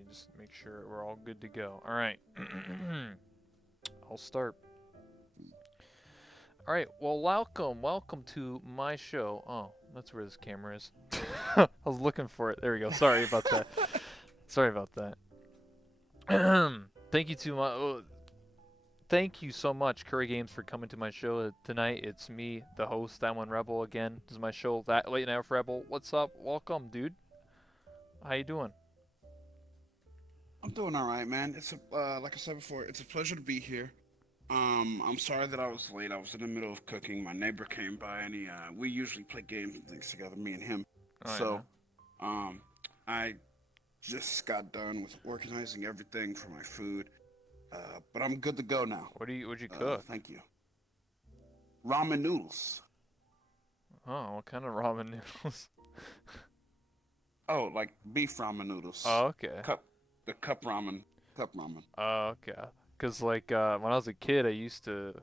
me just make sure we're all good to go. All right. I'll start. All right. Well, welcome to my show. Oh, that's where this camera is. I was looking for it. There we go. Sorry about that. Sorry about that. Thank you to my. Thank you so much, KuriGames, for coming to my show tonight. It's me, the host, That One Rebel again. This is my show, That Late Night with Rebel. What's up? Welcome, dude. How you doing? I'm doing all right, man. It's like I said before, it's a pleasure to be here. I'm sorry that I was late. I was in the middle of cooking. My neighbor came by, and we usually play games and things together, me and him. Oh yeah. So, um, I just got done with organizing everything for my food. But I'm good to go now. What'd you cook? Thank you. Ramen noodles. Oh, what kind of ramen noodles? Oh, like beef ramen noodles. Oh, okay. The cup ramen. Cup ramen. Oh, okay. Cause like when I was a kid, I used to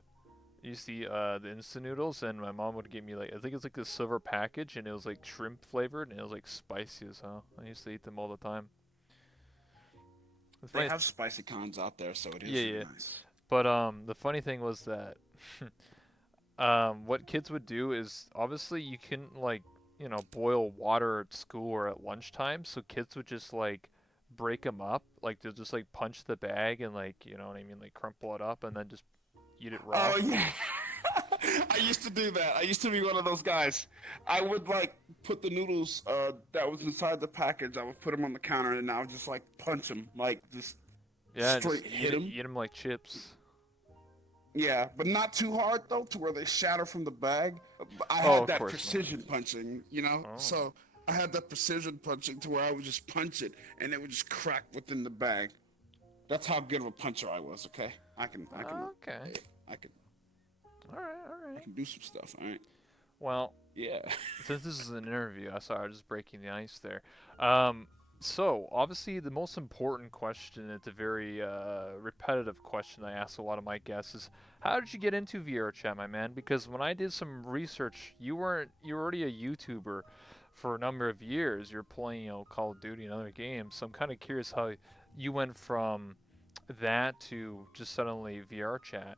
eat the instant noodles, and my mom would give me like I think it's like this silver package, and it was like shrimp flavored, and it was like spicy as hell. I used to eat them all the time. It's They funny, have spicy kinds out there, so it is yeah, really yeah. nice. But the funny thing was that what kids would do is obviously you couldn't like boil water at school or at lunchtime, so kids would just like break them up, like they'll just like punch the bag and like you know what I mean, like crumple it up and then just eat it raw. Oh yeah. I used to do that. I used to be one of those guys. I would like put the noodles that was inside the package. I would put them on the counter, and I would just like punch them, like just Yeah, just straight hit them. eat them like chips. Yeah, but not too hard though, to where they shatter from the bag. I Oh, had of that course not. precision punching, you know. Oh, So I had that precision punching to where I would just punch it, and it would just crack within the bag. That's how good of a puncher I was. Okay, okay. I can, All right, all I right. can do some stuff. All right. Well, Yeah. since this is an interview, I sorry, I'm just breaking the ice there. Um, so obviously the most important question, it's a very repetitive question I ask a lot of my guests is, how did you get into VR chat, my man? Because when I did some research, you were already a YouTuber for a number of years. You're playing, Call of Duty and other games. So I'm kind of curious how you went from that to just suddenly VR chat.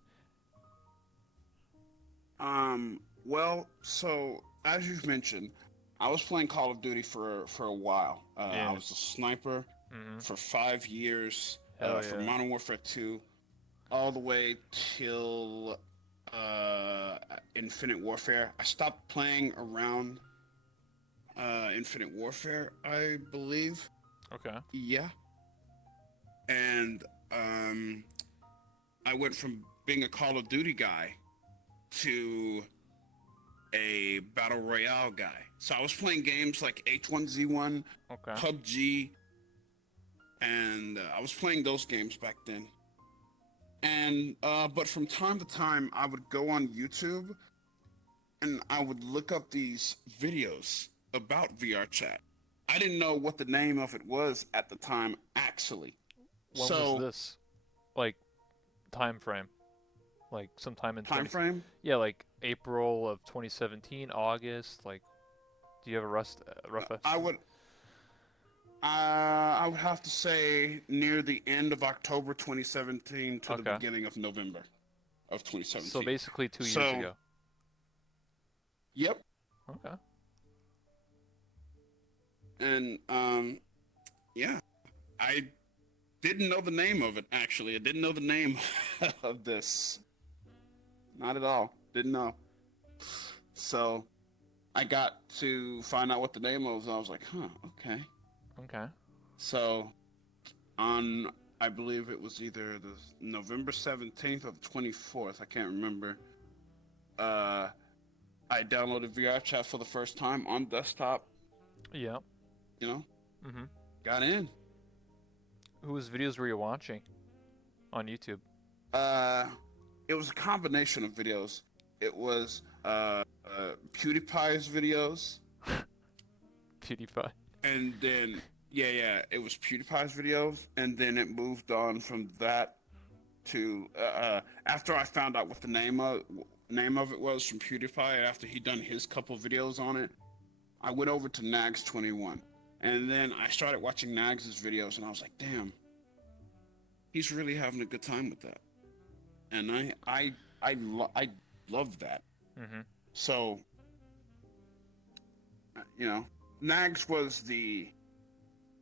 Well, so as you've mentioned, I was playing Call of Duty for a while. I Yeah. was a sniper Mhm. for 5 years, Hell from yeah. Modern Warfare 2 all the way till Infinite Warfare. I stopped playing around Infinite Warfare, I believe. Okay. Yeah, and I went from being a Call of Duty guy to a battle royale guy. So I was playing games like H1Z1, Okay. PUBG, and I was playing those games back then. And but from time to time, I would go on YouTube and I would look up these videos about VR chat. I didn't know what the name of it was at the time, actually. When was So this? Like time frame? Like sometime in time 20, frame. yeah, like April of 2017, August. Like, do you have a rough I estimate? would I would have to say near the end of October 2017 to the Okay. beginning of November of So 2017. basically 2 years So, ago. yep. Okay. And yeah, I didn't know the name of it actually. I didn't know the name of this. Not at all. Didn't know. So, I got to find out what the name was and I was like, "Huh, okay." Okay. So, on I believe it was either the November 17th or the 24th, I can't remember. Uh I downloaded VR chat for the first time on desktop, Yeah. you know, Mhm. got in. Whose videos were you watching on YouTube? Uh, it was a combination of videos. It was PewDiePie's videos, PewDiePie. and then yeah, it was PewDiePie's videos, and then it moved on from that to after I found out what the name of it was from PewDiePie. After he done his couple videos on it, I went over to Nags 21. And then I started watching Nags' videos, and I was like, damn, he's really having a good time with that. And I love that. Mhm. So, you know, Nags was the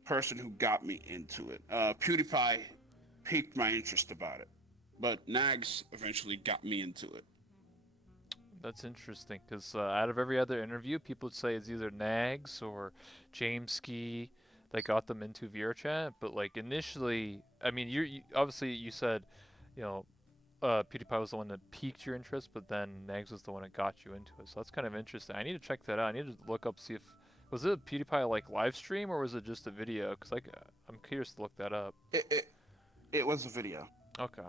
person who got me into it. PewDiePie piqued my interest about it, but Nags eventually got me into it. That's interesting because out of every other interview, people would say it's either Nags or James Ski that got them into VRChat. But like initially, I mean, you obviously you said, you know, PewDiePie was the one that piqued your interest, but then Nags was the one that got you into it. So that's kind of interesting. I need to check that out. I need to look up see if was it a PewDiePie like live stream or was it just a video? Because like I'm curious to look that up. It, it it was a video. Okay.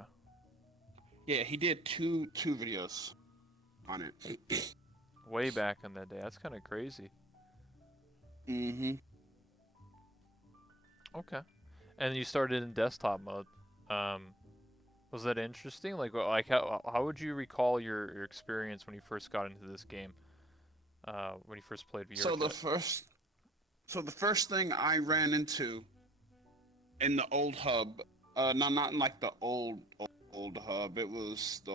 Yeah, he did two videos on it. Way back in that day. That's kind of crazy. Mm-hmm. Okay. And you started in desktop mode. Um, Was that interesting? Like how would you recall your experience when you first got into this game? When you first played So the VRChat? first so the first thing I ran into in the old hub, not in like the old hub. It was the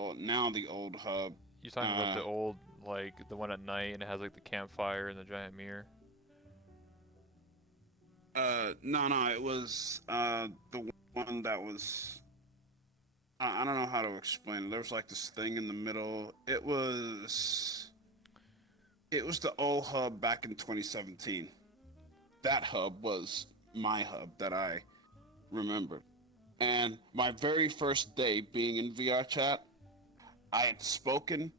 old hub. You're talking about Uh, the old, like the one at night and it has like the campfire and the giant mirror. no, it was the one that was. I don't know how to explain it. There was like this thing in the middle. It was the old hub back in 2017. That hub was my hub that I remembered. And my very first day being in VR chat, I had spoken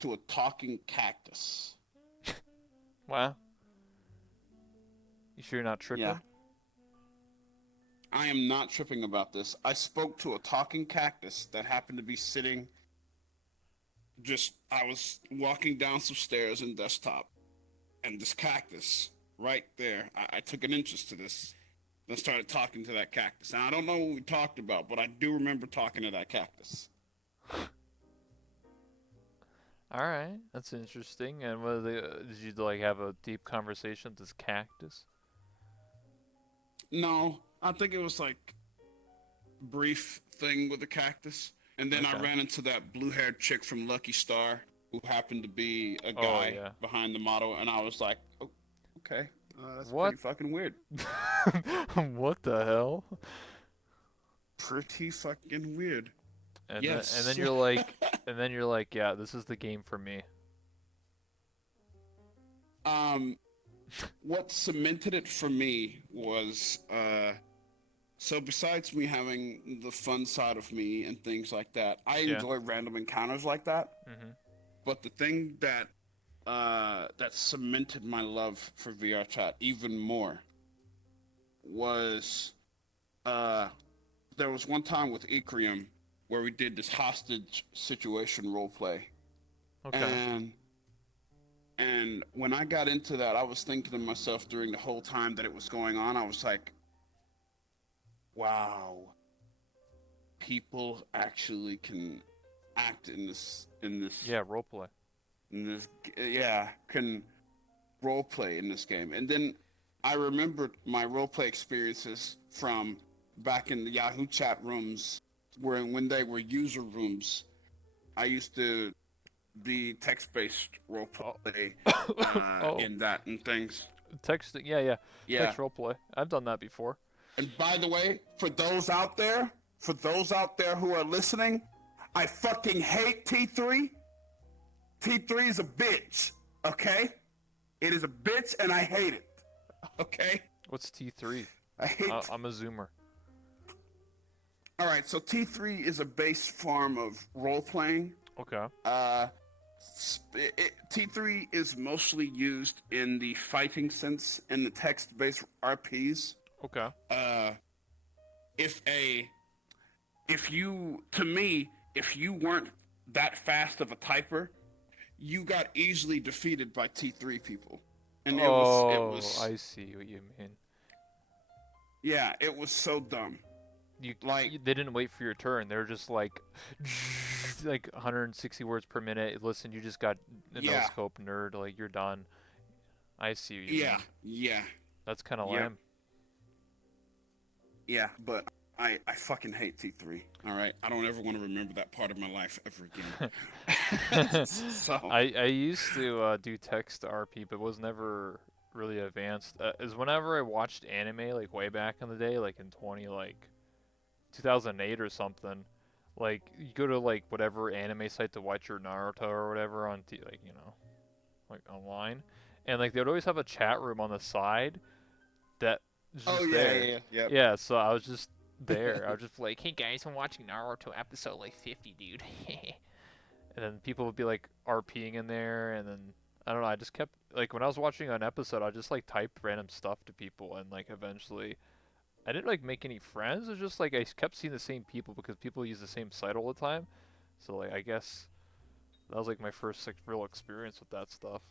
to a talking cactus. Wow. You sure you're not Yeah, tripping? I am not tripping about this. I spoke to a talking cactus that happened to be sitting I was walking down some stairs in desktop, and this cactus right there, I took an interest to this. And started talking to that cactus. And I don't know what we talked about, but I do remember talking to that cactus. All right, that's interesting. And did you like have a deep conversation with this cactus? No, I think it was like brief thing with the cactus. And then I Okay. ran into that blue-haired chick from Lucky Star who happened to be a Oh guy yeah. behind the model, and I was like, oh, okay, that's What? pretty fucking weird. What the hell? Pretty fucking weird. And then Yes. you're like, yeah, this is the game for me. um, what cemented it for me was so besides me having the fun side of me and things like that, I Yeah. enjoy random encounters like that. Mhm. But the thing that cemented my love for VR chat even more was uh, there was one time with Ikrium where we did this hostage situation role play, Okay. and when I got into that, I was thinking to myself during the whole time that it was going on, I was like, wow, people actually can act Yeah, roleplay. in this yeah, can role play in this game. And then I remembered my role play experiences from back in the Yahoo chat rooms where when they were user rooms. I used to be text-based role Oh. play Oh. in that and things. Texting. Yeah, yeah. Yeah. Text roleplay. I've done that before. And by the way, for those out there who are listening, I fucking hate T3. T3 is a bitch, okay? It is a bitch and I hate it. Okay? What's T3? I hate I'm a zoomer. All right, so T3 is a base form of role playing. Okay. Uh T3 is mostly used in the fighting sense in the text-based RPs. Okay. Uh if a if you to me if you weren't that fast of a typer, you got easily defeated by T3 people. And it Oh, was I see what you mean. yeah, it was so dumb. Like They didn't wait for your turn. They were just like 160 words per minute. Listen, you just got a no yeah, scope nerd. Like you're done. I see what you yeah, mean. yeah. That's kind of Yep. lame. Yeah, but I fucking hate T3. All right, I don't ever want to remember that part of my life ever again. So, I used to do text to RP, but was never really advanced. Is whenever I watched anime like way back in the day, like in 2008 or something. Like you go to like whatever anime site to watch your Naruto or whatever on like like online, and like they would always have a chat room on the side that is oh just yeah, there. yeah, yeah. Yeah, so I was just there. I was just like, hey guys, I'm watching Naruto episode like 50, dude. And then people would be like RPing in there, and then I don't know. I just kept like when I was watching an episode, I just like typed random stuff to people, and like eventually I didn't like make any friends. It's just like I kept seeing the same people because people use the same site all the time. So like I guess that was like my first like real experience with that stuff.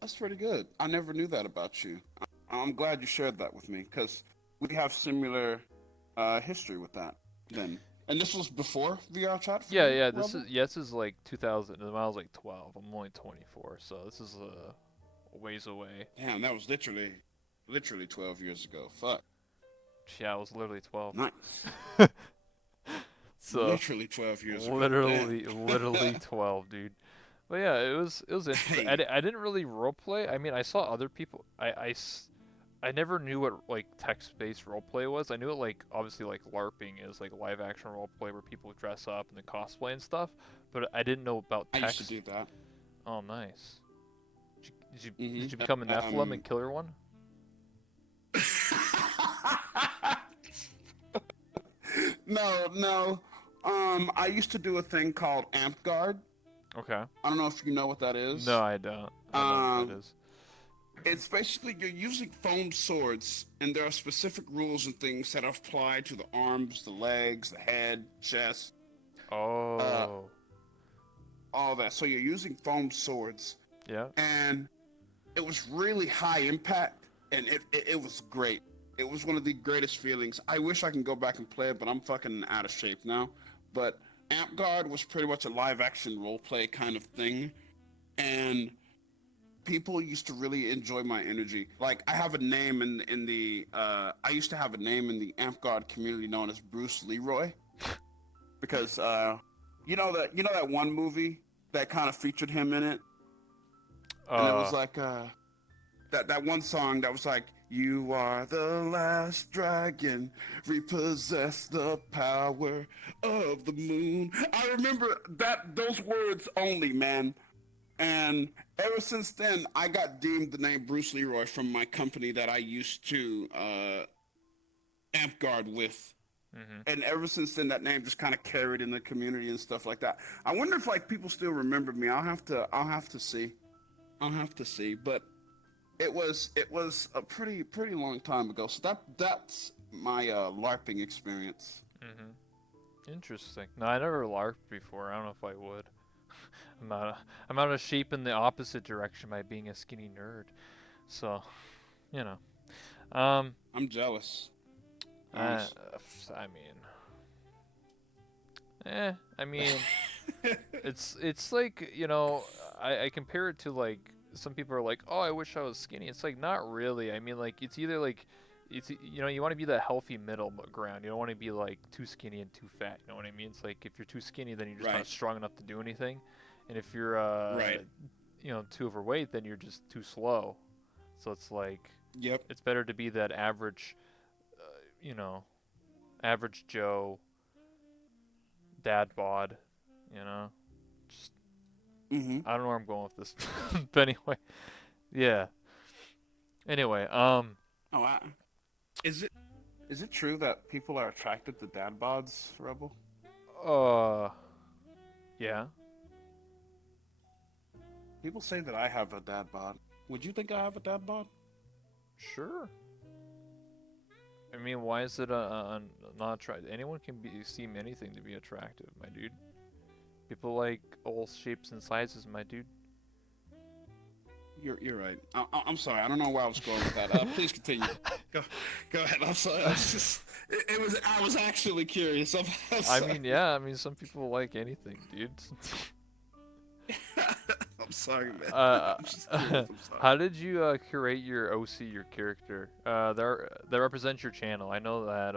That's pretty good. I never knew that about you. I'm glad you shared that with me because we have similar history with that. Then, and this was before VR chat for Yeah, you, yeah. Rebel. This is like 2000. When I was like 12. I'm only 24, so this is a ways away. Damn, that was literally 12 years ago. Fuck. Yeah, I was literally 12. Nice. So Literally 12 years ago. Damn. literally 12, dude. But yeah, it was interesting. Hey, I didn't really roleplay. I mean, I saw other people. I never knew what like text-based roleplay was. I knew it like obviously like LARPing is like live action roleplay where people dress up and the cosplay and stuff, but I didn't know about I used to text. do that. Oh, nice. Did you Mm-hmm. become a Nephilim and kill everyone? No, no. I used to do a thing called Amp Guard. Okay. I don't know if you know what that is. No, I don't. I don't know what that Um, is. it's basically you're using foam swords, and there are specific rules and things that apply to the arms, the legs, the head, chest, uh, Oh. all that. So you're using foam swords, Yeah. and it was really high impact, and it was great. It was one of the greatest feelings. I wish I can go back and play it, but I'm fucking out of shape now. But Amp Guard was pretty much a live action role play kind of thing, and people used to really enjoy my energy. Like I have a name in the I used to have a name in the Amp Guard community known as Bruce Leroy because you know that one movie that kind of featured him in it, and it was Uh. like that one song that was like, "You are the last dragon, repossess the power of the moon." I remember those words only, man. And ever since then, I got deemed the name Bruce Leroy from my company that I used to amp guard with. Mhm. And ever since then, that name just kind of carried in the community and stuff like that. I wonder if like people still remember me. I'll have to see. I'll have to see. But it was a pretty long time ago. So that's my LARPing experience. Mhm. Interesting. No, I never LARPed before. I don't know if I would. I'm out of shape in the opposite direction by being a skinny nerd. So, you know. Um, I'm jealous, I, honestly. I mean, I mean, it's like I compare it to like some people are like, oh, I wish I was skinny. It's like not really. I mean, like it's either like you want to be the healthy middle ground. You don't want to be like too skinny and too fat. You know what I mean? It's like if you're too skinny, then you're just not Right, strong enough to do anything, and if you're right. too overweight, then you're just too slow. So it's like Yep. it's better to be that average, you know, average Joe dad bod. You know, just Mm-hmm. I don't know where I'm going with this, but anyway, yeah. Anyway, Oh, is it true that people are attracted to dad bods, Rebel? uh, yeah, People say that I have a dad bod. Would you think I have a dad bod? sure. I mean, why is it not attractive? Anyone can seem anything to be attractive, my dude. People like all shapes and sizes, my dude. You're right. I'm sorry. I don't know where I was going with that. Please continue. Go go ahead. I'm sorry. It was I was actually curious. I'm I sorry. mean, yeah. I mean, some people like anything, dude. I'm sorry, man. Uh, I'm just curious. I'm sorry. how did you curate your OC, your character? That represents your channel. I know that.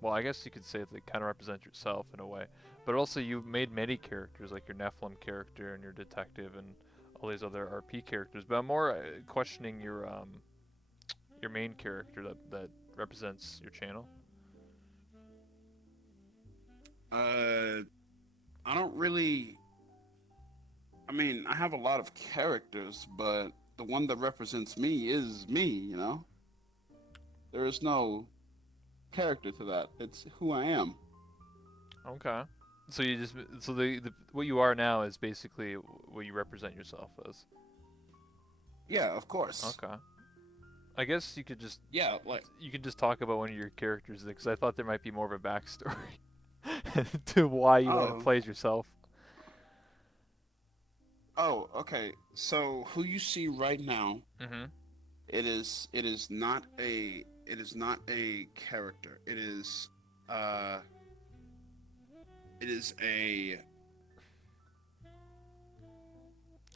Well, I guess you could say that they kind of represent yourself in a way, but also you made many characters like your Nephilim character and your detective and all these other RP characters. But I'm more questioning your main character that represents your channel. Uh, I don't really. I mean, I have a lot of characters, but the one that represents me is me. You know, there is no character to that. It's who I am. Okay. So you just so the what you are now is basically what you represent yourself as. Yeah, of course. Okay. I guess you could just Yeah, like talk about one of your characters because I thought there might be more of a backstory to why you want to oh, play as yourself. oh, okay. So who you see right now, Mhm. it is not a character. Uh it is a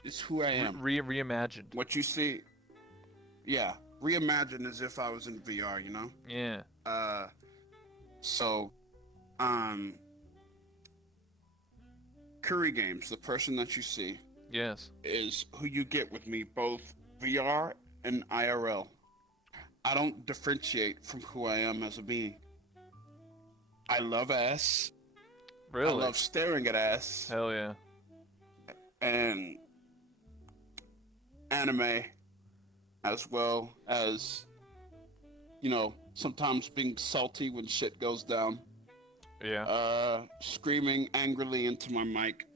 it's who I am. Reimagined. What you see, yeah, reimagine as if I was in VR, you know? Yeah. Uh so um KuriGames, the person that you see, Yes. is who you get with me both VR and IRL. I don't differentiate from who I am as a being. I love ass. I Really? love staring at ass Hell yeah. and anime, as well as, sometimes being salty when shit goes down. Yeah. Screaming angrily into my mic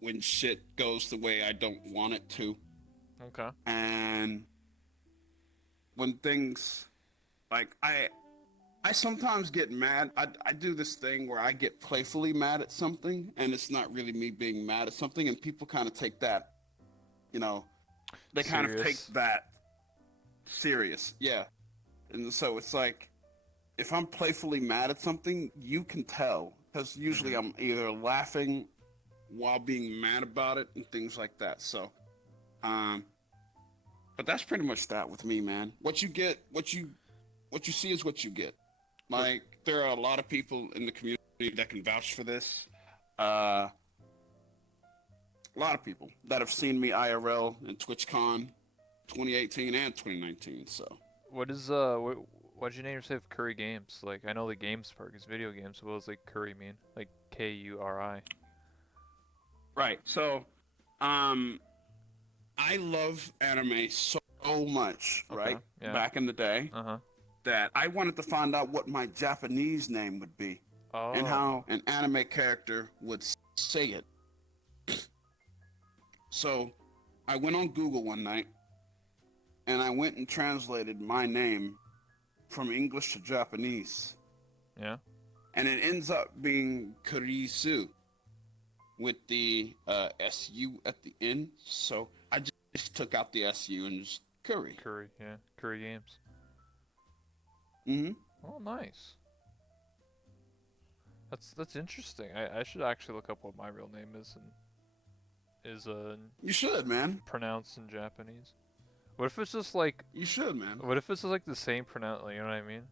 when shit goes the way I don't want it to. Okay. And when things like I sometimes get mad. I do this thing where I get playfully mad at something, and it's not really me being mad at something, and people kind of take that, you know, they kind of take Serious. that serious. Yeah. And so it's like, if I'm playfully mad at something, you can tell. Because usually Mhm. I'm either laughing while being mad about it and things like that. So, um, but that's pretty much that with me, man. What you get, what you see is what you get. What? Like, there are a lot of people in the community that can vouch for this. Uh, a lot of people that have seen me IRL and TwitchCon 2018 and 2019. So, What is why'd you name yourself Curry Games? Like I know the games part is video games. What does like Curry mean? Like Kuri? right. So, um, I love anime so much, Okay. right? Yeah. Back in the day, Uh huh. that I wanted to find out what my Japanese name would be and Oh. how an anime character would say it. So, I went on Google one night and I went and translated my name from English to Japanese. Yeah. And it ends up being Kurisu with the SU at the end. So I just took out the SU and just Curry. Curry. Yeah. Curry Games. Mm-hmm. Oh, nice. That's interesting. I should actually look up what my real name is You should, man. pronounced in Japanese. What if it's just like You should, man. what if it's just like the same pronoun? You know what I mean?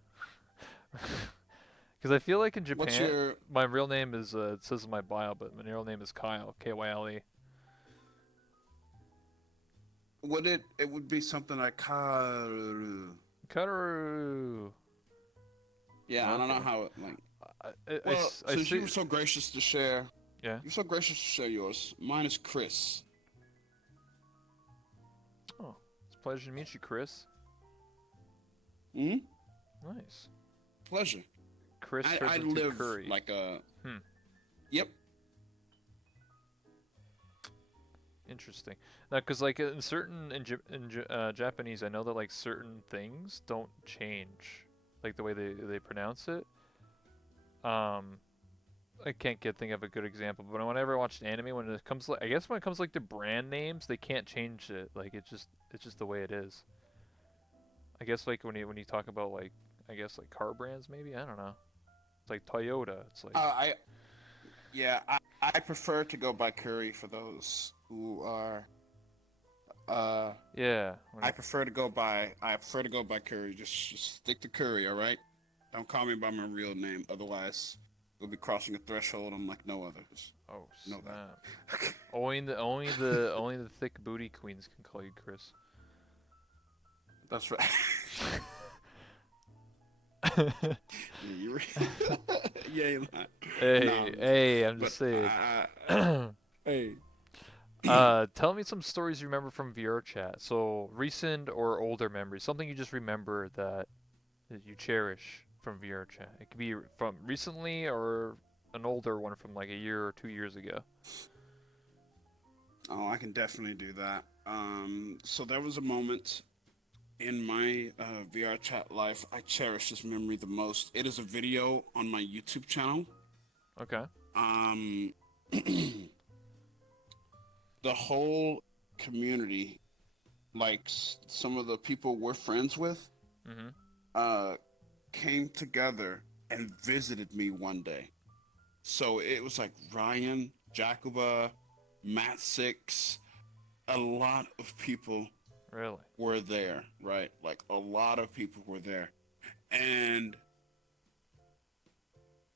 Because I feel like in What's Japan, your my real name is it says in my bio, but my real name is Kyle, Kyle. it would be something like Karu. Karu. Yeah, I don't know Okay. how it like. I Well, I since you see. were so gracious to share, Yeah. yours. Mine is Chris. Oh, it's a pleasure to meet you, Chris. Hmm. Nice. Pleasure. Chris I turns into live Curry. like a. Hmm. Yep. Interesting. Now, because like in certain Japanese, I know that like certain things don't change, like the way they pronounce it. Um, I can't think of a good example, but whenever I watch an anime, when it comes like I guess when it comes like to brand names, they can't change it. Like it's just the way it is. I guess like when you talk about like I guess like car brands maybe I don't know. It's like Toyota. It's like Uh, I yeah. I prefer to go by Curry for those who are Uh, Yeah. When I prefer to go by Curry. Just stick to Curry, all right? Don't call me by my real name, otherwise you'll be crossing a threshold unlike no others. oh Know snap! that. Only the thick booty queens can call you Chris. That's right. Yeah, you're yeah, you're not. Nah, Hey, I'm but just saying. hey. Tell me some stories you remember from VR chat. So recent or older memories, something you just remember that you cherish from VR chat. It could be from recently or an older one from like a year or 2 years ago. Oh, I can definitely do that. So there was a moment in my VR chat life. I cherish this memory the most. It is a video on my YouTube channel. Okay. Um, the whole community, like some of the people we're friends with, Mhm. uh, came together and visited me one day. So it was like Ryan, Jacoba, Matt Six, a lot of people Really? were there, right? Like a lot of people were there. And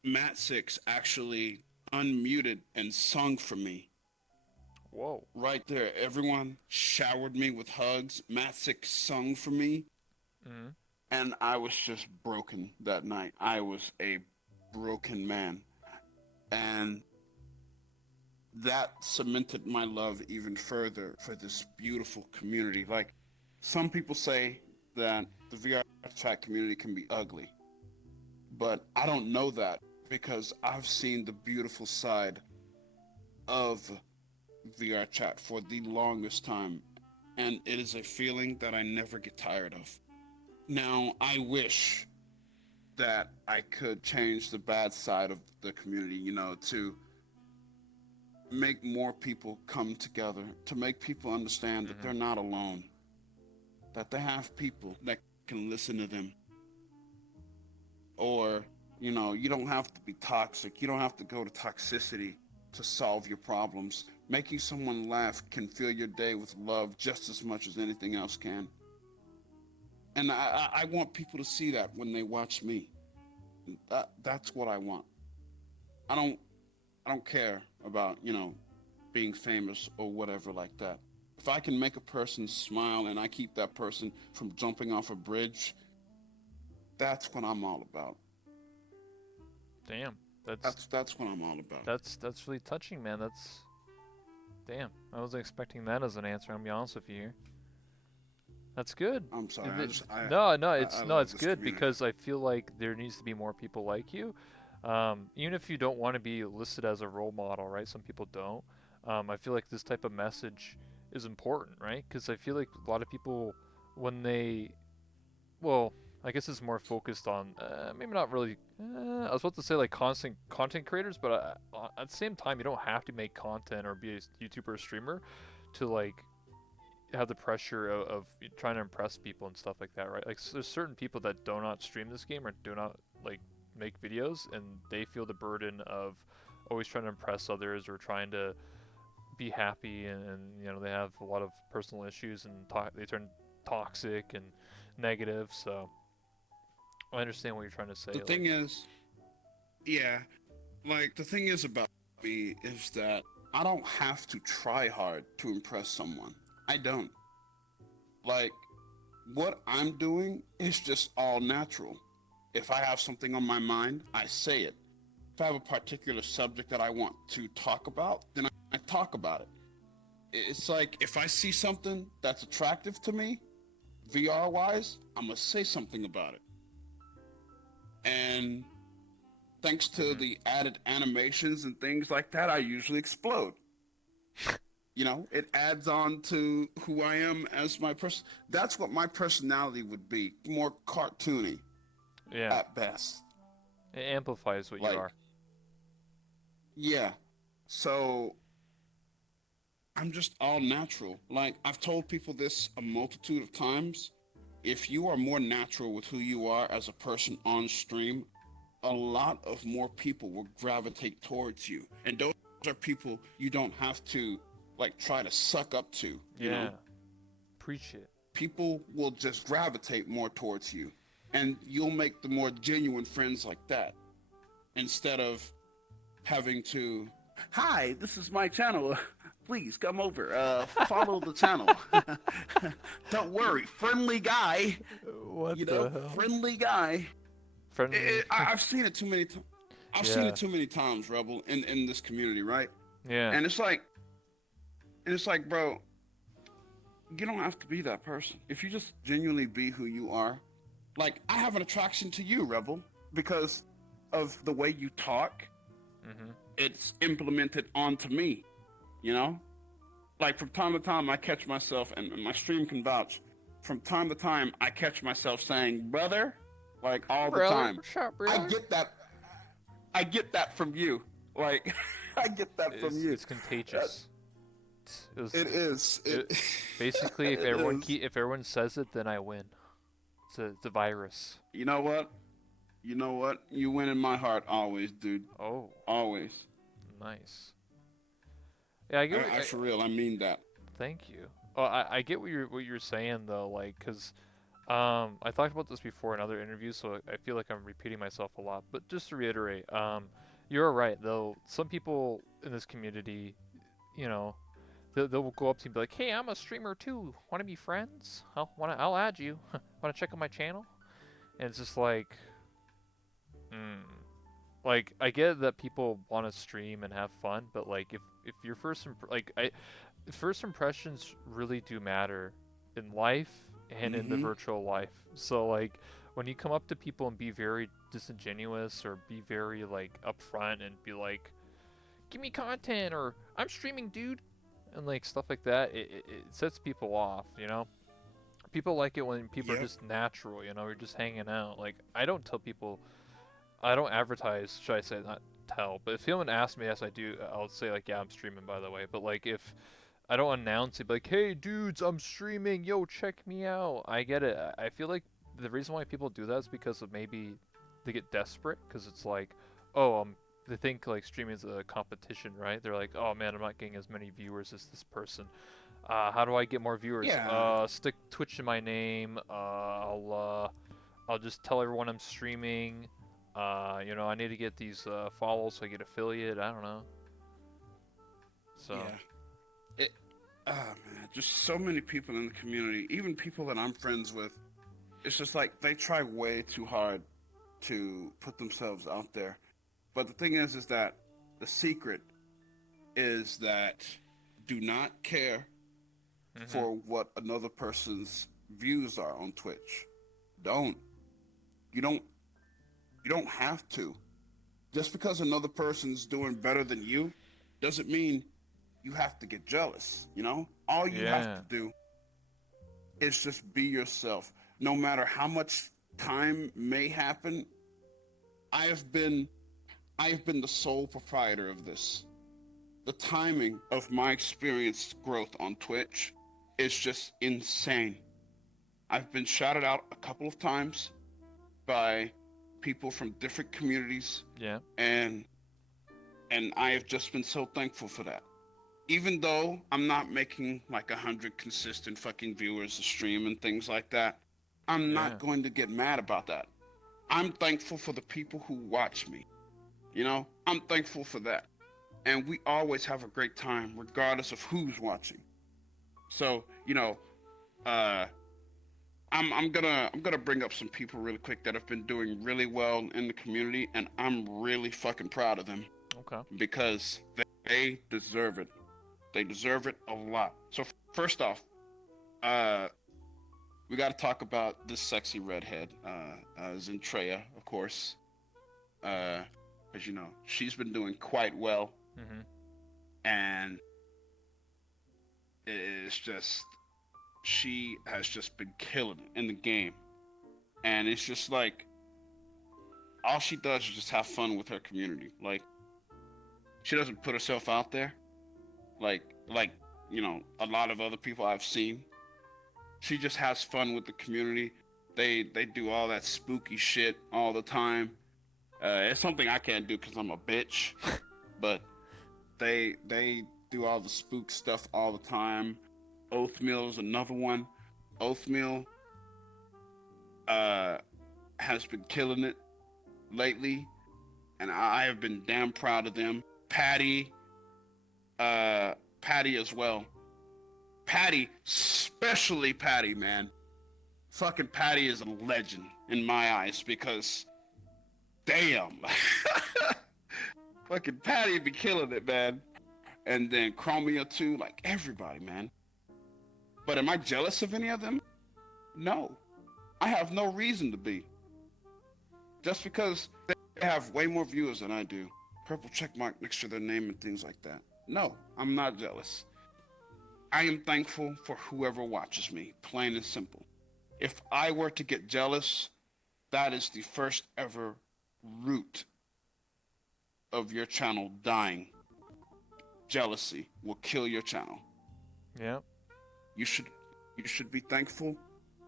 Matt Six actually unmuted and sung for me Whoa. right there. Everyone showered me with hugs. Matt Six sung for me, Mhm. and I was just broken that night. I was a broken man. And that cemented my love even further for this beautiful community. Like, some people say that the VR chat community can be ugly, but I don't know that because I've seen the beautiful side of VR chat for the longest time, and it is a feeling that I never get tired of. Now, I wish that I could change the bad side of the community, to make more people come together, to make people understand that Mhm. they're not alone, that they have people that can listen to them. Or, you don't have to be toxic. You don't have to go to toxicity to solve your problems. Making someone laugh can fill your day with love just as much as anything else can. And I want people to see that when they watch me. That's what I want. I don't I don't care about, being famous or whatever like that. If I can make a person smile and I keep that person from jumping off a bridge, that's what I'm all about. Damn. That's That's what I'm all about. that's really touching, man. That's damn. I wasn't expecting that as an answer. I'm gonna be honest with you here. That's good. I'm sorry. Th- I No, I no, love it's this good community. because I feel like there needs to be more people like you. Even if you don't want to be listed as a role model, right? Some people don't. I feel like this type of message is important, right? Because I feel like a lot of people, when they, well, I guess it's more focused on maybe not really. I was about to say like constant content creators, but at the same time, you don't have to make content or be a YouTuber or streamer to like have the pressure of trying to impress people and stuff like that, right? Like there's certain people that do not stream this game or do not like make videos, and they feel the burden of always trying to impress others or trying to be happy, and they have a lot of personal issues and they turn toxic and negative. So I understand what you're trying to The say. Like, thing is, yeah, like the thing is about me is that I don't have to try hard to impress someone. I don't. Like, what I'm doing is just all natural. If I have something on my mind, I say it. If I have a particular subject that I want to talk about, then I talk about it. It's like if I see something that's attractive to me, VR wise, I'm gonna say something about it. And thanks to mm-hmm. the added animations and things like that, I usually explode. It adds on to who I am as my person. That's what my personality would be, more cartoony Yeah, at best. it amplifies what you Like, are. yeah. So I'm just all natural. Like, I've told people this a multitude of times. If you are more natural with who you are as a person on stream, a lot of more people will gravitate towards you. And those are people you don't have to, like, try to suck up to, you Yeah, know? Preach it. people will just gravitate more towards you, and you'll make the more genuine friends like that instead of having to, hi, this is my channel, please come over, follow the channel. Don't worry, friendly guy, What the hell? friendly guy. Friendly. I've seen it too many times. I've seen it Yeah. too many times, Rebel, in this community, right? Yeah. And it's like, bro, you don't have to be that person. If you just genuinely be who you are, like I have an attraction to you, Rebel, because of the way you talk. Mhm. It's implemented onto me, you know. Like from time to time, I catch myself, and my stream can vouch. From time to time, I catch myself saying "brother," like all the Brother, time. what's up, I brother? get that. I get that from you. Like I get that from you. It's contagious. It was, It is. basically, if It is. if everyone says it, then I win. It's a virus. You know what? You know what? You win in my heart always, dude. Oh, Always. nice. Yeah, I get. I for real. I mean that. Thank you. Oh, I get what you're saying though, like, cause I talked about this before in other interviews, so I feel like I'm repeating myself a lot. But just to reiterate, you're right though. Some people in this community, you know, they'll go up to you and be like, "Hey, I'm a streamer too. Want to be friends? I'll add you. Want to check out my channel?" And it's just hmm. Like I get that people want to stream and have fun, but like if your first impressions really do matter in life and in the Mm-hmm. virtual life. So like when you come up to people and be very disingenuous or be very like upfront and be like, "Give me content," or "I'm streaming, dude," and like stuff like that, it sets people off, you know? People like it when people are Yep. just natural, you know, you're just hanging out. Like I don't tell people, I don't advertise, should I say, not tell, but if someone asks me, yes, I do, I'll say like, yeah, I'm streaming, by the way. But like if I don't announce it, like, hey, dudes, I'm streaming. Yo, check me out. I get it. I feel like the reason why people do that is because of maybe they get desperate because it's like, oh, they think like streaming is a competition, right? They're like, oh man, I'm not getting as many viewers as this person. How do I get more viewers? Yeah. Stick Twitch in my name. I'll just tell everyone I'm streaming. You know, I need to get these follows so I get affiliate. I don't know. So. Yeah. It. Man, just so many people in the community, even people that I'm friends with. It's just like they try way too hard to put themselves out there. But the thing is that the secret is that do not care Mhm. for what another person's views are on Twitch. Don't. You don't. You don't have to. Just because another person's doing better than you doesn't mean you have to get jealous, you know? All you have Yeah. to do is just be yourself. No matter how much time may happen, I have been I have been the sole proprietor of this. The timing of my experience growth on Twitch is just insane. I've been shouted out a couple of times by people from different communities, Yeah. and I have just been so thankful for that. Even though I'm not making like 100 consistent fucking viewers a stream and things like that, I'm not Yeah. going to get mad about that. I'm thankful for the people who watch me. You know, I'm thankful for that. And we always have a great time regardless of who's watching. So, uh I'm gonna bring up some people really quick that have been doing really well in the community, and I'm really fucking proud of them Okay. because they deserve it. They deserve it a lot. So first off, uh, we got to talk about this sexy redhead, Zentreya, of course, because she's been doing quite well, Mhm. and it's just she has just been killing it in the game, and it's just like all she does is just have fun with her community. Like she doesn't put herself out there, like a lot of other people I've seen. She just has fun with the community. They do all that spooky shit all the time. It's something I can't do because I'm a bitch, but they do all the spook stuff all the time. Oathmeal is another one. Oathmeal uh, has been killing it lately, and I have been damn proud of them. Uh, Patty as well. Patty, especially Patty, man. Fucking Patty is a legend in my eyes because, damn, fucking Patty be killing it, man. And then Chromia too, like everybody, man. But am I jealous of any of them? No, I have no reason to be. Just because they have way more viewers than I do, purple check mark next to their name and things like that. No, I'm not jealous. I am thankful for whoever watches me, plain and simple. If I were to get jealous, that is the first ever root of your channel dying. Jealousy will kill your channel. Yeah. You should you should be thankful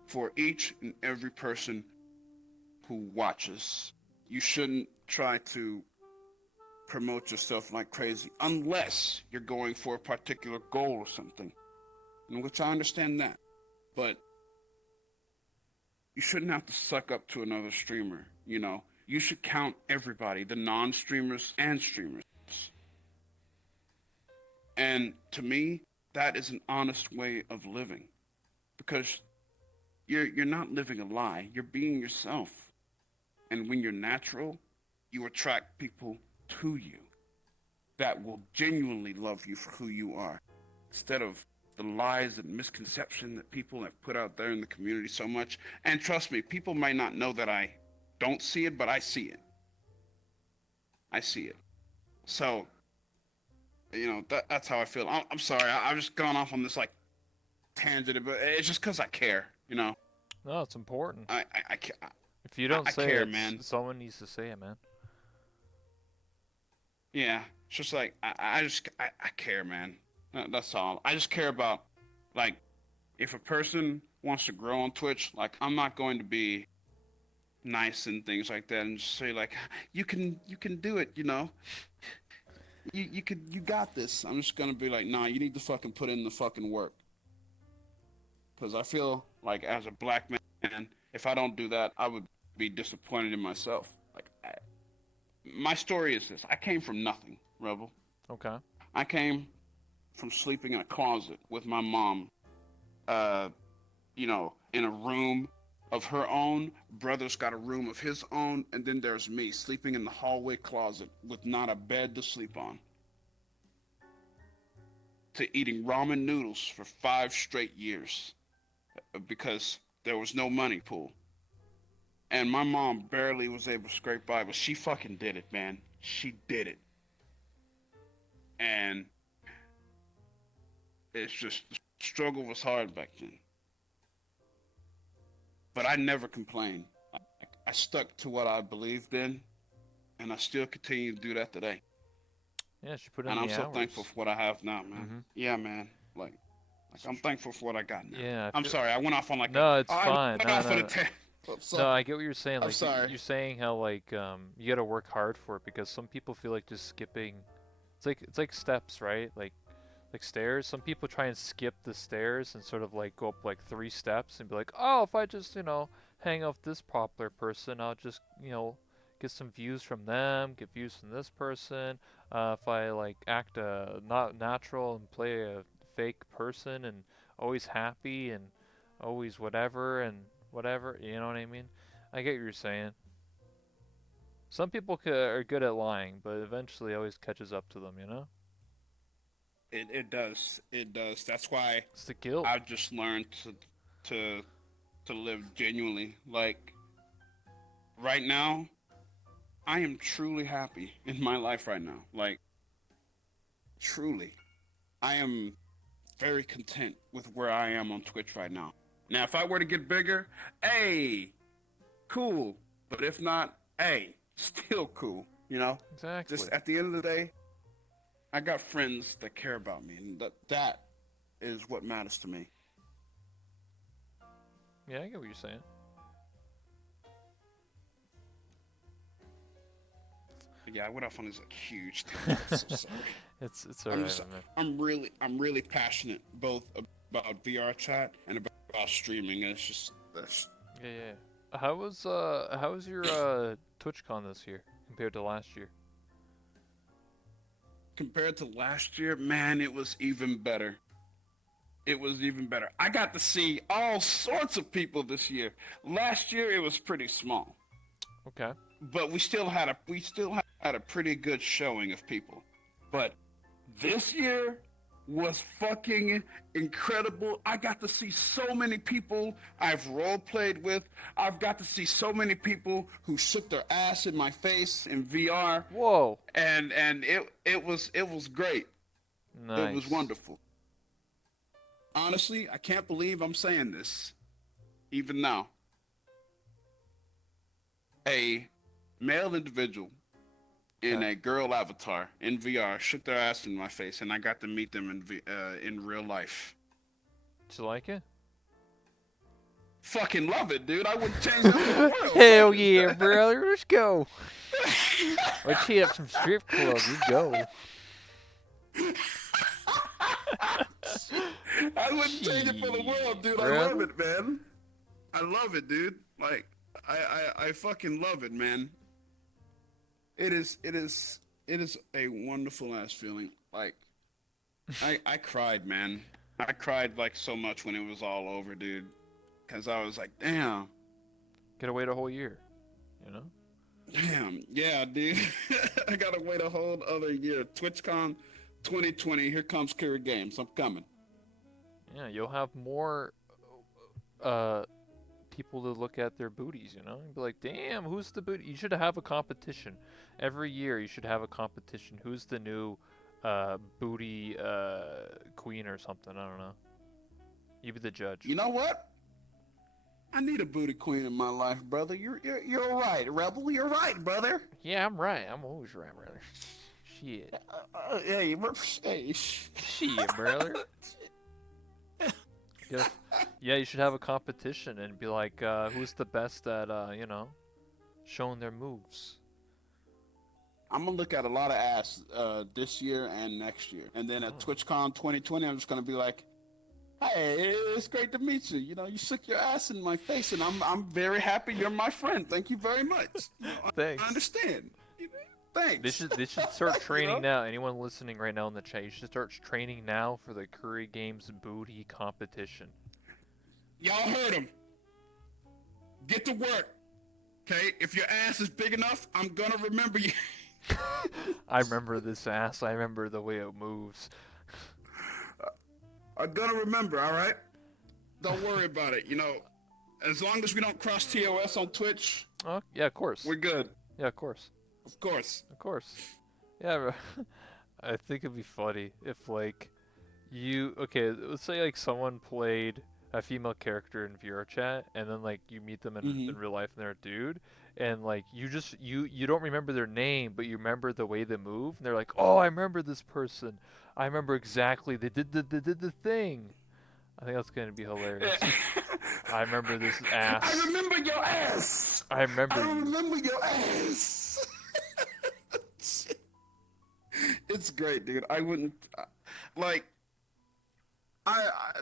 for each and every person who watches. You shouldn't try to promote yourself like crazy unless you're going for a particular goal or something. In which I understand that. But you shouldn't have to suck up to another streamer, you know. You should count everybody, the non-streamers and streamers. And to me, that is an honest way of living. Because you're not living a lie. You're being yourself. And when you're natural, you attract people to you that will genuinely love you for who you are. Instead of the lies and misconception that people have put out there in the community so much. And trust me, people might not know that I don't see it, but I see it. I see it. So, you know, that's how I feel. I'm sorry, I've just gone off on this like tangent, but it's just because I care, you know. No, it's important. I If you don't I say care, it, man. someone needs to say it, man. Yeah, it's just like I care, man. That's all. I just care about like if a person wants to grow on Twitch, like I'm not going to be nice and things like that and just say like you can do it, you know. You got this. I'm just gonna be like, nah, you need to fucking put in the fucking work. Because I feel like as a black man, if I don't do that, I would be disappointed in myself. Like my story is this: I came from nothing, Rebel. Okay. I came from sleeping in a closet with my mom, uh, you know, in a room of her own. Brother's got a room of his own, and then there's me sleeping in the hallway closet with not a bed to sleep on. To eating ramen noodles for 5 straight years because there was no money pool. And my mom barely was able to scrape by, but she fucking did it, man. She did it. And it's just the struggle was hard back then. But I never complained. I stuck to what I believed in, and I still continue to do that today. Yeah, she put in And I'm the so thankful hours. for what I have now, man. Mhm. Yeah, man. Like I'm thankful for what I got now. Yeah, I I'm feel. sorry, I went off on like a. No, it's I fine. went No, off on no, a. no. I'm No, sorry. I get what you're saying. I'm Like sorry. you're saying how like you gotta work hard for it because some people feel like just skipping. It's like steps, right? Like stairs. Some people try and skip the stairs and sort of like go up like 3 steps and be like, oh, if I just hang out with this popular person, I'll just get some views from them, get views from this person. If I like act not natural and play a fake person and always happy and always whatever and whatever, you know what I mean? I get what you're saying. Some people are good at lying, but eventually it always catches up to them, you know? It does. It does. That's why It's the guilt. I've just learned to to live genuinely. Like right now, I am truly happy in my life right now. Like truly, I am very content with where I am on Twitch right now. Now, if I were to get bigger, hey, cool. But if not, hey, still cool. You know, just Exactly. at the end of the day, I got friends that care about me, and that is what matters to me. Yeah, I get what you're saying. Yeah, I went off on this like huge tangent. I'm so sorry. It's I'm alright, just man. I'm really passionate both about VR chat and about about streaming. It's just that's Yeah, yeah. How was your TwitchCon this year compared to last year? compared to last year, man, it was even better. It was even better. I got to see all sorts of people this year. Last year it was pretty small, Okay. but we still had a pretty good showing of people. But this year was fucking incredible. I got to see so many people I've role played with. I've got to see so many people who shook their ass in my face in VR, Whoa. and it was great. It was Nice. wonderful. Honestly, I can't believe I'm saying this even now. A male individual in Okay. a girl avatar in VR shook their ass in my face, and I got to meet them in real life. Did you like it? Fucking love it, dude. I wouldn't change that for the world. Hell Fuck yeah, is brother. Let's go. that? Let's hit up some strip clubs. Let's go. I wouldn't change it for the world, Shit, dude. I love brother. it, man. I love it, dude. Like, I fucking love it, man. It is a wonderful ass feeling. Like, I cried, man. I cried like so much when it was all over, dude. Cause I was like, damn, Gotta wait a whole year. You know? damn, yeah, dude. I gotta wait a whole other year. TwitchCon 2020. Here comes KuriGames. I'm coming. Yeah, you'll have more uh people to look at their booties, you know? And be like, damn, who's the booty? You should have a competition. Every year you should have a competition. Who's the new booty queen or something? I don't know. You be the judge. You know what? I need a booty queen in my life, brother. You're right, Rebel. You're right, brother. Yeah, I'm right. I'm always right, brother. Shit. Hey, hey. Shit, brother. Yeah, yeah, you should have a competition and be like, who's the best at, showing their moves. I'm gonna look at a lot of ass this year and next year, and then at Oh, TwitchCon 2020, I'm just gonna be like, "Hey, it's great to meet you. You know, you shook your ass in my face, and I'm very happy you're my friend. Thank you very much. You know, I thanks. understand. You know, They thanks. should start You training know, now. Anyone listening right now in the chat, you should start training now for the KuriGames booty competition. y'all heard him. Get to work, okay? If your ass is big enough, I'm gonna remember you." I remember this ass. I remember the way it moves. I'm gonna remember, all right? Don't worry about it. You know, as long as we don't cross TOS on Twitch, Oh, yeah, of course. we're good. Yeah, of course. Of course. Of course. Yeah, I think it'd be funny if, like, okay, let's say, like, someone played a female character in VR chat, and then, like, you meet them in Hmm. real life and they're a dude, and, like, you don't remember their name, but you remember the way they move, and they're like, oh, I remember this person. I remember exactly. They did the thing. I think that's gonna be hilarious. I remember this I ass. remember your ass. I I remember you. remember your ass. It's great, dude. I wouldn't like.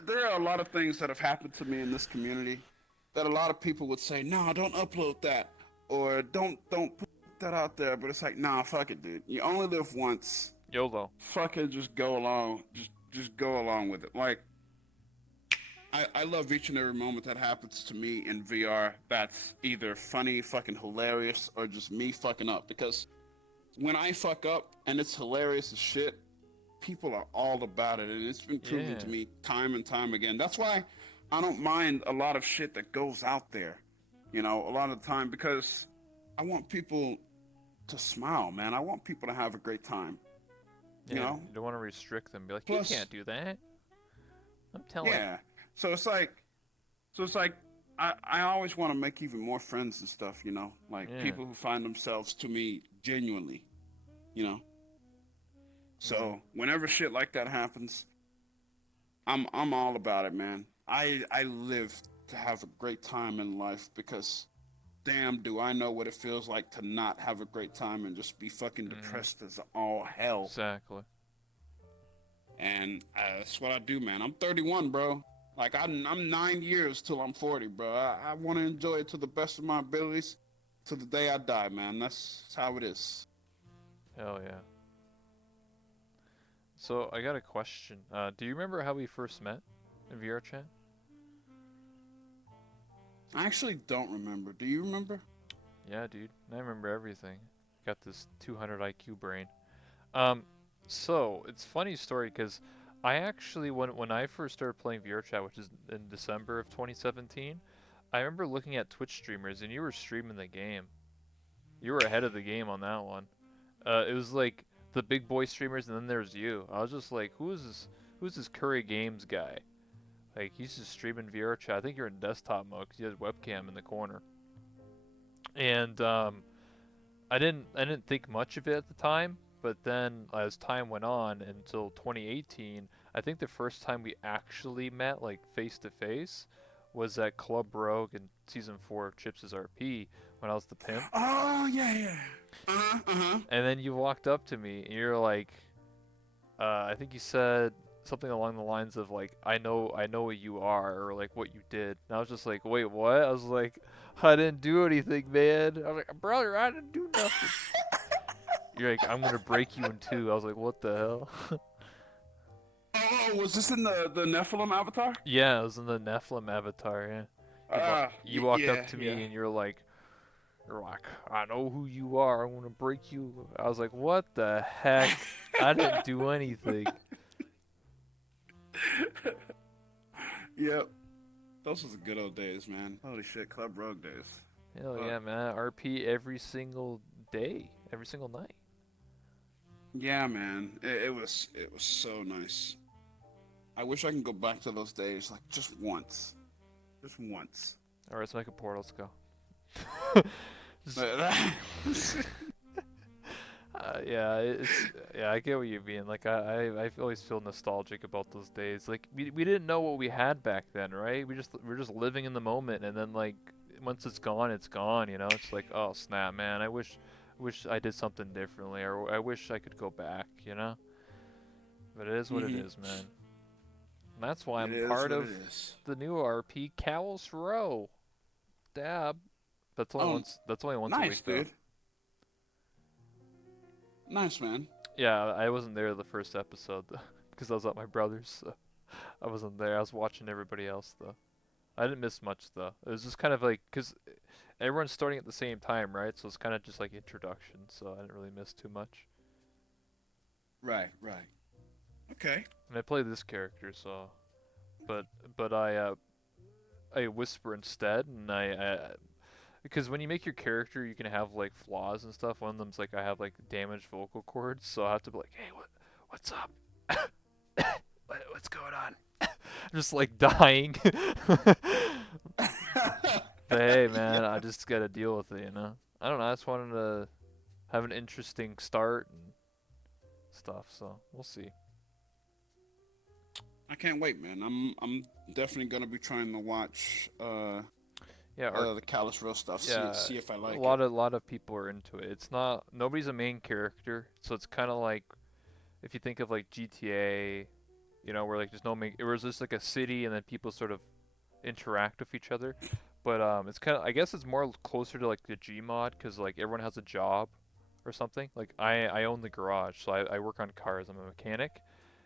There are a lot of things that have happened to me in this community that a lot of people would say, "No, don't upload that," or "Don't put that out there." But it's like, nah, fuck it, dude. You only live once. YOLO. Fucking just go along. Just go along with it. Like, I love each and every moment that happens to me in VR that's either funny, fucking hilarious, or just me fucking up. Because when I fuck up and it's hilarious as shit, people are all about it. And it's been proven Yeah. to me time and time again. That's why I don't mind a lot of shit that goes out there, you know, a lot of the time, because I want people to smile, man. I want people to have a great time, you Yeah. know? You don't want to restrict them. Be like, you Plus, can't do that. I'm telling. yeah. So it's like, So it's like I always want to make even more friends and stuff, you know, like Yeah. people who find themselves to me genuinely, you know. Mm. So whenever shit like that happens, I'm all about it, man. I live to have a great time in life because damn do I know what it feels like to not have a great time and just be fucking Mm. depressed as all hell. Exactly. And that's what I do, man. I'm 31, bro. Like I'm 9 years till I'm 40, bro. I want to enjoy it to the best of my abilities, to the day I die, man. That's how it is. Hell yeah. So I got a question. Do you remember how we first met in VR chat? I actually don't remember. Do you remember? Yeah, dude. I remember everything. Got this 200 IQ brain. Um, so it's funny story because I actually when I first started playing VR chat, which is in December of 2017, I remember looking at Twitch streamers and you were streaming the game. You were ahead of the game on that one. It was like the big boy streamers and then there's you. I was just like, who is this? Who's this KuriGames guy? Like he's just streaming VR chat. I think you're in desktop mode because you had webcam in the corner. And I didn't think much of it at the time, but then as time went on until 2018, I think the first time we actually met like face to face was at Club Rogue in season 4 of Chips' RP when I was the pimp. Oh yeah, yeah. Uh huh. Uh huh. And then you walked up to me and you're like, I think you said something along the lines of like, I know what you are, or like what you did. And I was just like, wait, what? I was like, I didn't do anything, man. I was like, brother, I didn't do nothing. You're like, I'm gonna break you in two. I was like, what the hell? Oh, was this in the Nephilim avatar? Yeah, it was in the Nephilim avatar. Yeah, you walked up Yeah, to yeah. me and you're like, I know who you are. I'm gonna break you. I was like, what the heck? I didn't do anything. Yep. Those was the good old days, man. Holy shit, Club Rogue days. Hell Fuck. yeah, man. RP every single day, every single night. Yeah, man. It was so nice. I wish I can go back to those days, like just once. Just once. All right, let's make a portal. Let's go. Just, yeah, yeah. I get what you mean. Like I always feel nostalgic about those days. Like we didn't know what we had back then, right? We're just living in the moment, and then like once it's gone, it's gone. You know, it's like oh snap, man. I wish I did something differently, or I wish I could go back. You know, but it is what it hmm is, man. And that's why It I'm is part what of it is. the new RP Cowles Row. Dab. Oh, That's only once a nice, week though. dude. Nice, man. Yeah, I wasn't there the first episode though, because I was at my brother's. So I wasn't there. I was watching everybody else though. I didn't miss much though. It was just kind of like because everyone's starting at the same time, right? So it's kind of just like introduction. So I didn't really miss too much. Right, right. Okay. And I play this character, so but but I whisper instead, and I because when you make your character, you can have like flaws and stuff. One of them's like I have like damaged vocal cords, so I have to be like, hey, what's up? What's going on? I'm just like dying. But hey, Yeah. man, I just gotta deal with it, you know. I don't know. I just wanted to have an interesting start and stuff, so we'll see. I can't wait, man. I'm definitely gonna be trying to watch Yeah, the Callus Row stuff. See yeah, see if I a like it. lot of people are into it. It's not nobody's a main character, so it's kind of like if you think of like GTA, you know, where like there's no main, it was just like a city and then people sort of interact with each other. But it's kind of I guess it's more closer to like the Gmod because like everyone has a job or something. Like I own the garage, so I work on cars. I'm a mechanic,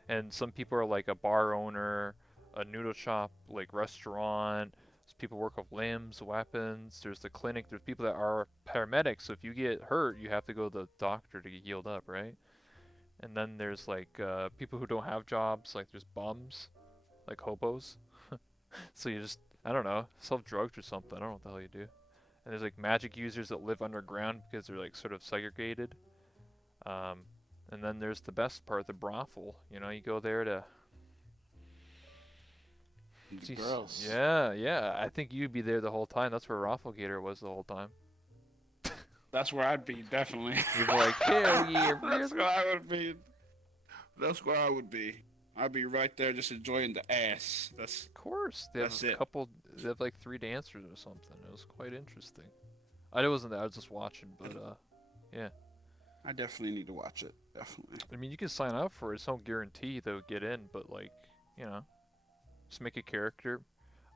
and some people are like a bar owner, a noodle shop, like restaurant. People work with limbs, weapons. There's the clinic. There's people that are paramedics. So if you get hurt, you have to go to the doctor to get healed up, right? And then there's like people who don't have jobs. Like there's bums, like hobos. So you just I don't know, self drugs or something. I don't know what the hell you do. And there's like magic users that live underground because they're like sort of segregated. Um, and then there's the best part, the brothel. You know, you go there to. The Jeez, girls. yeah, yeah. I think you'd be there the whole time. That's where Rafflegator was the whole time. That's where I'd be, definitely. You'd be like, hell yeah, That's where really? I would be. That's where I would be. I'd be right there just enjoying the ass. Of course, they have That's a it. couple. They have like 3 dancers or something. It was quite interesting. I wasn't there. I was just watching, but yeah. I definitely need to watch it. Definitely. I mean, you can sign up for it. It's no guarantee they'll get in, but like, you know, Just make a character,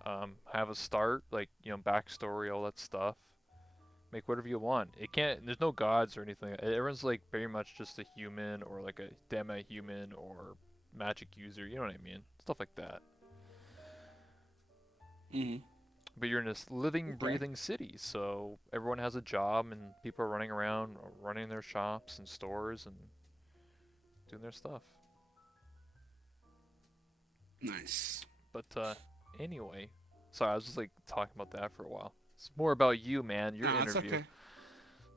have a start, like backstory, all that stuff. Make whatever you want. It can't. There's no gods or anything. Everyone's like very much just a human or like a demi-human or magic user. You know what I mean? Stuff like that. Hmm. But you're in this living, Okay. breathing city, so everyone has a job and people are running around, running their shops and stores and doing their stuff. Nice. But anyway, sorry, I was just like talking about that for a while. It's more about you, man. Your Nah, it's interview. okay.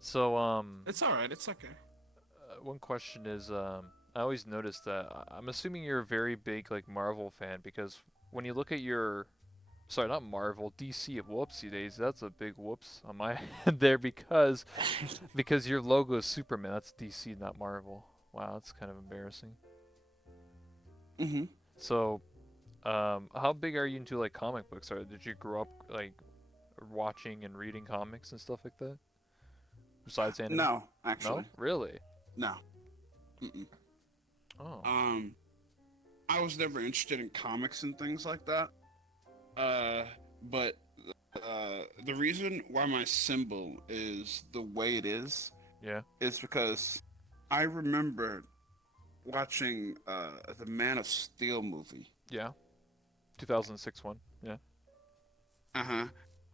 So It's all right. It's okay. one question is, I always notice that I'm assuming you're a very big like Marvel fan because when you look at your, sorry, not Marvel, DC. Whoopsie days, that's a big whoops on my end there because your logo is Superman. That's DC, not Marvel. Wow, that's kind of embarrassing. Hmm. So, how big are you into like comic books? Or did you grow up like watching and reading comics and stuff like that? Besides anime? No, actually, No, really? no. Mm-mm. Oh, Um, I was never interested in comics and things like that. Uh, but the reason why my symbol is the way it yeah, is because I remember watching the Man of Steel movie. yeah. 2006 one. Yeah. Uh huh.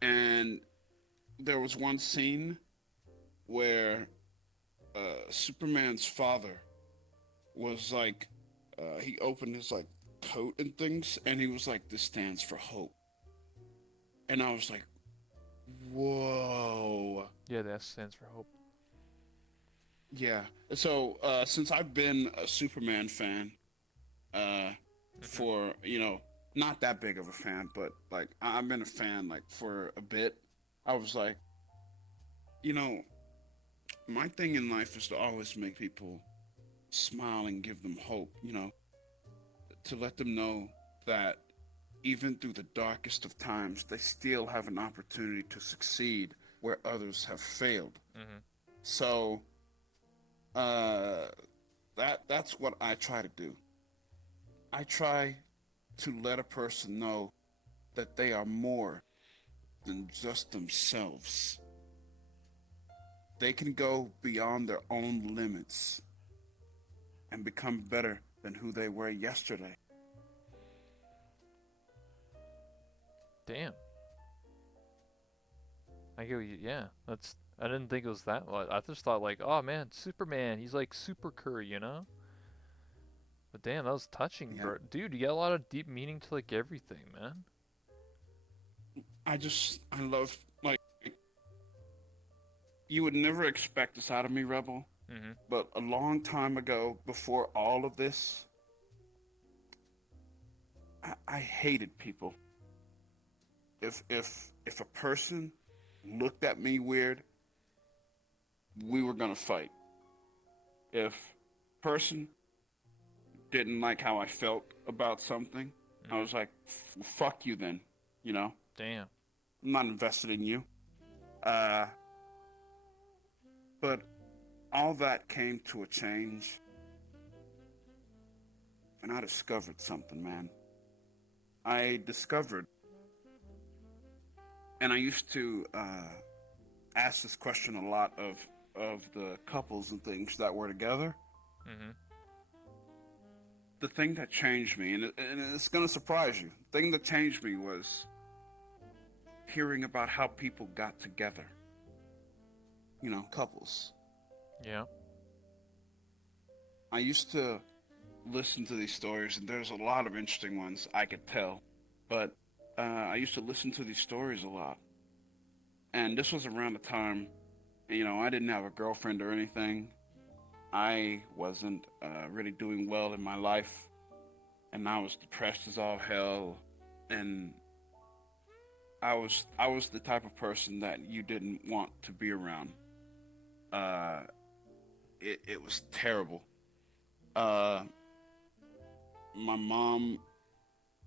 And there was one scene where Superman's father was like, he opened his like coat and things, and he was like, "This stands for hope." And I was like, "Whoa." Yeah, the S stands for hope. Yeah. So since I've been a Superman fan, uh, Mhm. for not that big of a fan, but like I've been a fan like for a bit. I was like, you know, my thing in life is to always make people smile and give them hope. To let them know that even through the darkest of times, they still have an opportunity to succeed where others have failed. Mhm. So uh, that's what I try to do. I try to let a person know that they are more than just themselves. They can go beyond their own limits and become better than who they were yesterday. Damn. I get what you. Yeah, that's. I didn't think it was that much. I just thought like, oh man, Superman. He's like super Curry, you know. But damn, that was touching, Yeah. bro. Dude, you got a lot of deep meaning to like everything, man. I love, like, you would never expect this out of me, Rebel. Mhm. But a long time ago, before all of this, I hated people. If a person looked at me weird, we were gonna fight. If a person didn't like how I felt about something, I Mhm. was like, "Fuck you, then." You know, Damn. I'm not invested in you. Uh, but all that came to a change, and I discovered something, man. I discovered, and I used to ask this question a lot of the couples and things that were together. Mhm. The thing that changed me, and it's gonna surprise you. The thing that changed me was hearing about how people got together. Couples. Yeah. I used to listen to these stories, and there's a lot of interesting ones I could tell. But I used to listen to these stories a lot, and this was around the time, I didn't have a girlfriend or anything. I wasn't really doing well in my life, and I was depressed as all hell, and I was the type of person that you didn't want to be around. Uh, it was terrible. Uh, my mom,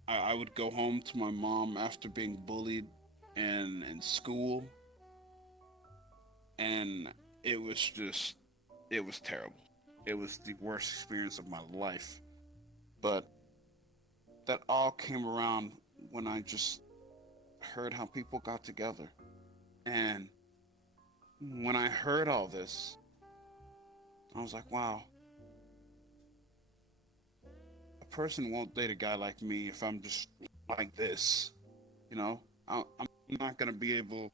I would go home to my mom after being bullied in school, and it was just, it was terrible. It was the worst experience of my life. But that all came around when I just heard how people got together. And when I heard all this, I was like, wow, a person won't date a guy like me if I'm just like this. You know, I'm not going to be able to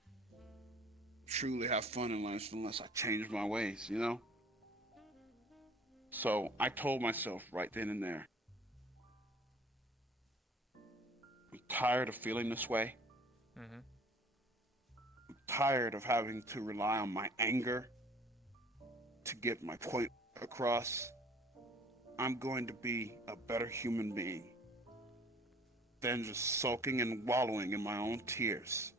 truly have fun in life unless I change my ways, you know? So I told myself right then and there, I'm tired of feeling this way. Mm-hmm. I'm tired of having to rely on my anger to get my point across. I'm going to be a better human being than just sulking and wallowing in my own tears.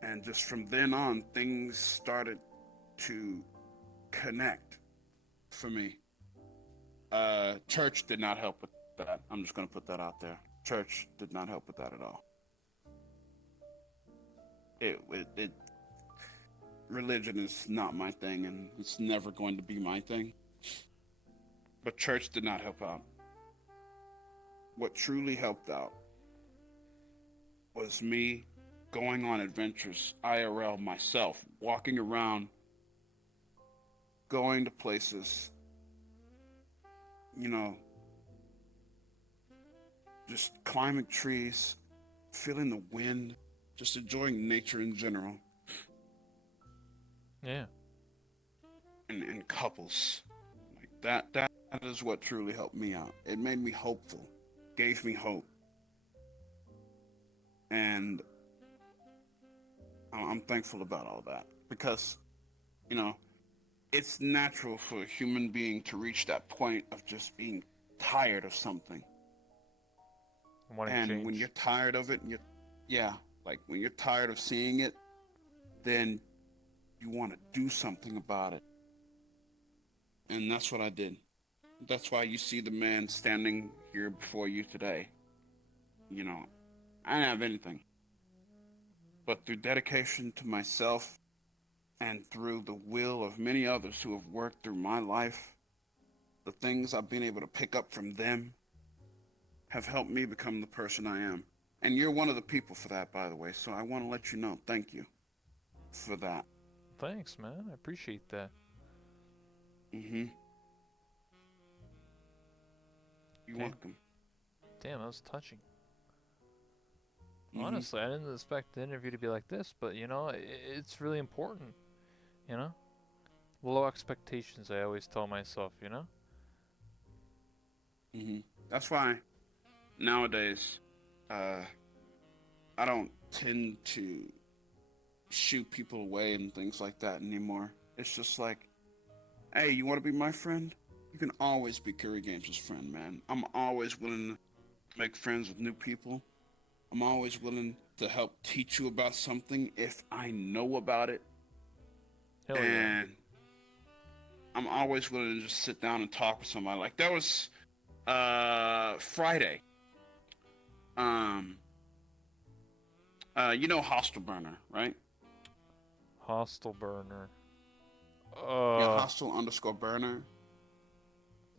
And just from then on, things started to connect for me. Church did not help with that. I'm just going to put that out there. Church did not help with that at all. It religion is not my thing, and it's never going to be my thing. But church did not help out. What truly helped out was me going on adventures IRL myself, walking around, going to places, you know, just climbing trees, feeling the wind, just enjoying nature in general, Yeah. and couples. Like that is what truly helped me out. It made me hopeful, gave me hope. And I'm thankful about all that because, you know, it's natural for a human being to reach that point of just being tired of something. Wanting And when you're change. tired of it, and yeah, like when you're tired of seeing it, then you want to do something about it. And that's what I did. That's why you see the man standing here before you today. You know, I didn't have anything. But through dedication to myself and through the will of many others who have worked through my life, the things I've been able to pick up from them have helped me become the person I am. And you're one of the people for that, by the way. So I want to let you know, thank you for that. Thanks, man. I appreciate that. Mm-hmm. You're Damn. welcome. Damn, that was touching. Mm-hmm. Honestly, I didn't expect the interview to be like this, but you know, it's really important. You know, low expectations. I always tell myself. You know. Mm-hmm. That's why nowadays, uh, I don't tend to shoot people away and things like that anymore. It's just like, hey, you want to be my friend? You can always be KuriGames' friend, man. I'm always willing to make friends with new people. I'm always willing to help teach you about something if I know about it. Hell yeah. And I'm always willing to just sit down and talk with somebody. Like that was Friday. Um you know Hostel Burner, right? Hostile burner. Yeah, Uh, Hostel underscore burner.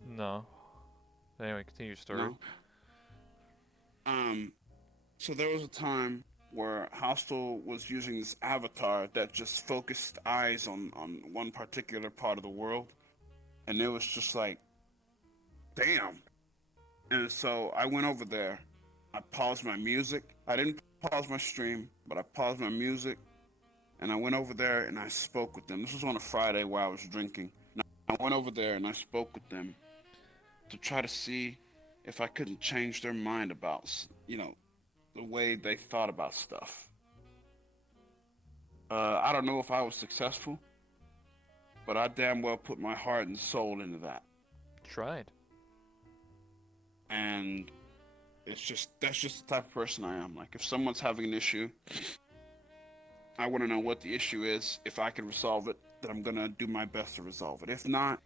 no. Anyway, continue your story. No. Um so there was a time where Hostel was using this avatar that just focused eyes on one particular part of the world. And it was just like, damn. And so I went over there. I paused my music. I didn't pause my stream, but I paused my music and I went over there and I spoke with them. This was on a Friday where I was drinking. And I went over there and I spoke with them to try to see if I couldn't change their mind about, you know, the way they thought about stuff. I don't know if I was successful, but I damn well put my heart and soul into that. Tried. And that's just the type of person I am. Like if someone's having an issue, I want to know what the issue is. If I can resolve it, then I'm gonna do my best to resolve it. If not,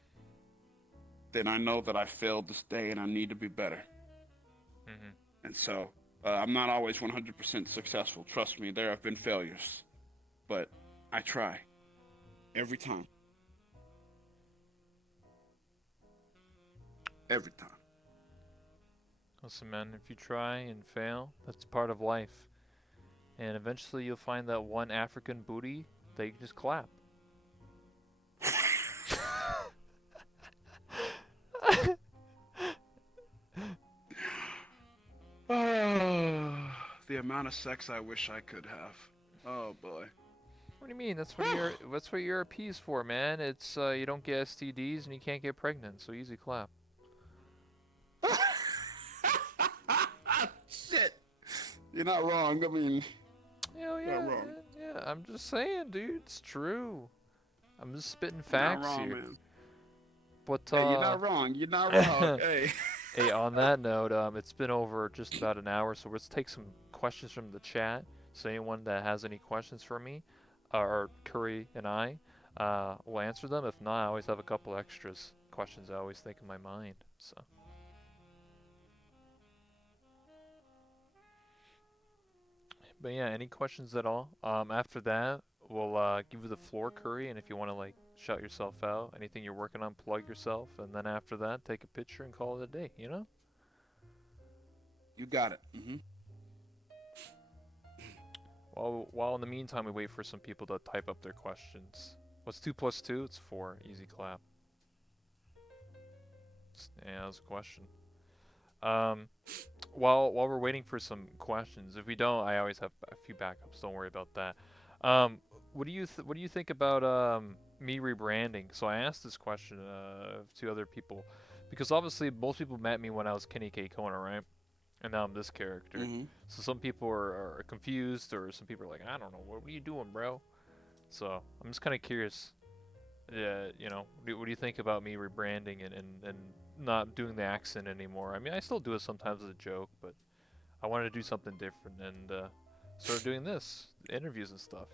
then I know that I failed this day and I need to be better. Mm-hmm. And so I'm not always 100% successful. Trust me, there have been failures, but I try every time. every time. Listen, man, if you try and fail, that's part of life. And eventually you'll find that one African booty that you can just clap. Oh, the amount of sex I wish I could have. Oh boy. What do you mean? That's what ERP's for, man. It's you don't get STDs and you can't get pregnant, so easy clap. Shit. You're not wrong. I mean, Hell you're yeah, not wrong. man. Yeah, I'm just saying, dude. It's true. I'm just spitting You're not facts wrong, here. man. But Hey, you're not wrong. You're not wrong. Hey. hey, on that note, it's been over just about an hour, so let's take some questions from the chat. So anyone that has any questions for me, or Curry and I, will answer them. If not, I always have a couple extras questions I always think in my mind. So, but yeah, any questions at all? After that, we'll give you the floor, Curry, and if you want to like shout yourself out, anything you're working on, plug yourself, and then after that, take a picture and call it a day. You know? You got it. While in the meantime we wait for some people to type up their questions. What's 2 plus 2? It's 4. Easy clap. Yeah, that's a question. Um, while we're waiting for some questions, if we don't, I always have a few backups. Don't worry about that. Um, what do you think about me rebranding? So I asked this question to other people because obviously most people met me when I was Kenny K Kona, right? And now I'm this character. Mm-hmm. So some people are confused, or some people are like, I don't know, what are you doing, bro? So I'm just kind of curious. Yeah, you know, what do you think about me rebranding and not doing the accent anymore? I mean, I still do it sometimes as a joke, but I wanted to do something different and started doing this, interviews and stuff.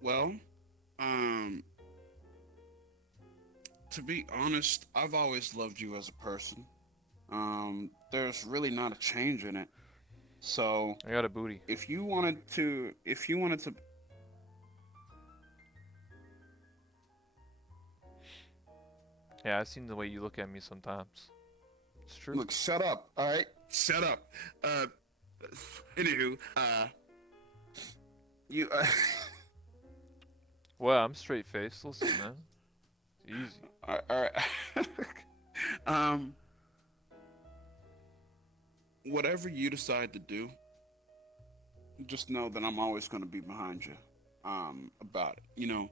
Well, um, to be honest, I've always loved you as a person. There's really not a change in it. So I got a booty. if you wanted to, Yeah, I've seen the way you look at me sometimes. It's true. look, shut up. All right, shut up. Anywho, you. Well, I'm straight faced. Listen, man. It's easy. All right. um, whatever you decide to do, just know that I'm always going to be behind you. About it. You know,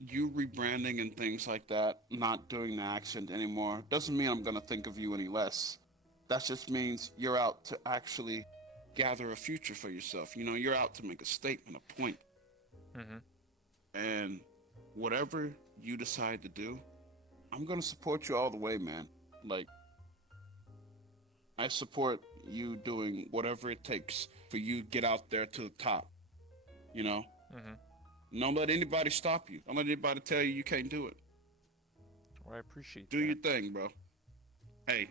you rebranding and things like that, not doing the accent anymore, doesn't mean I'm going to think of you any less. That just means you're out to actually gather a future for yourself. You know, you're out to make a statement, a point. Mm-hmm. And whatever you decide to do, I'm going to support you all the way, man. Like, I support you doing whatever it takes for you to get out there to the top. You know? Mm-hmm. Don't let anybody stop you. Don't let anybody tell you you can't do it. Well, I appreciate Do that. your thing, bro. Hey,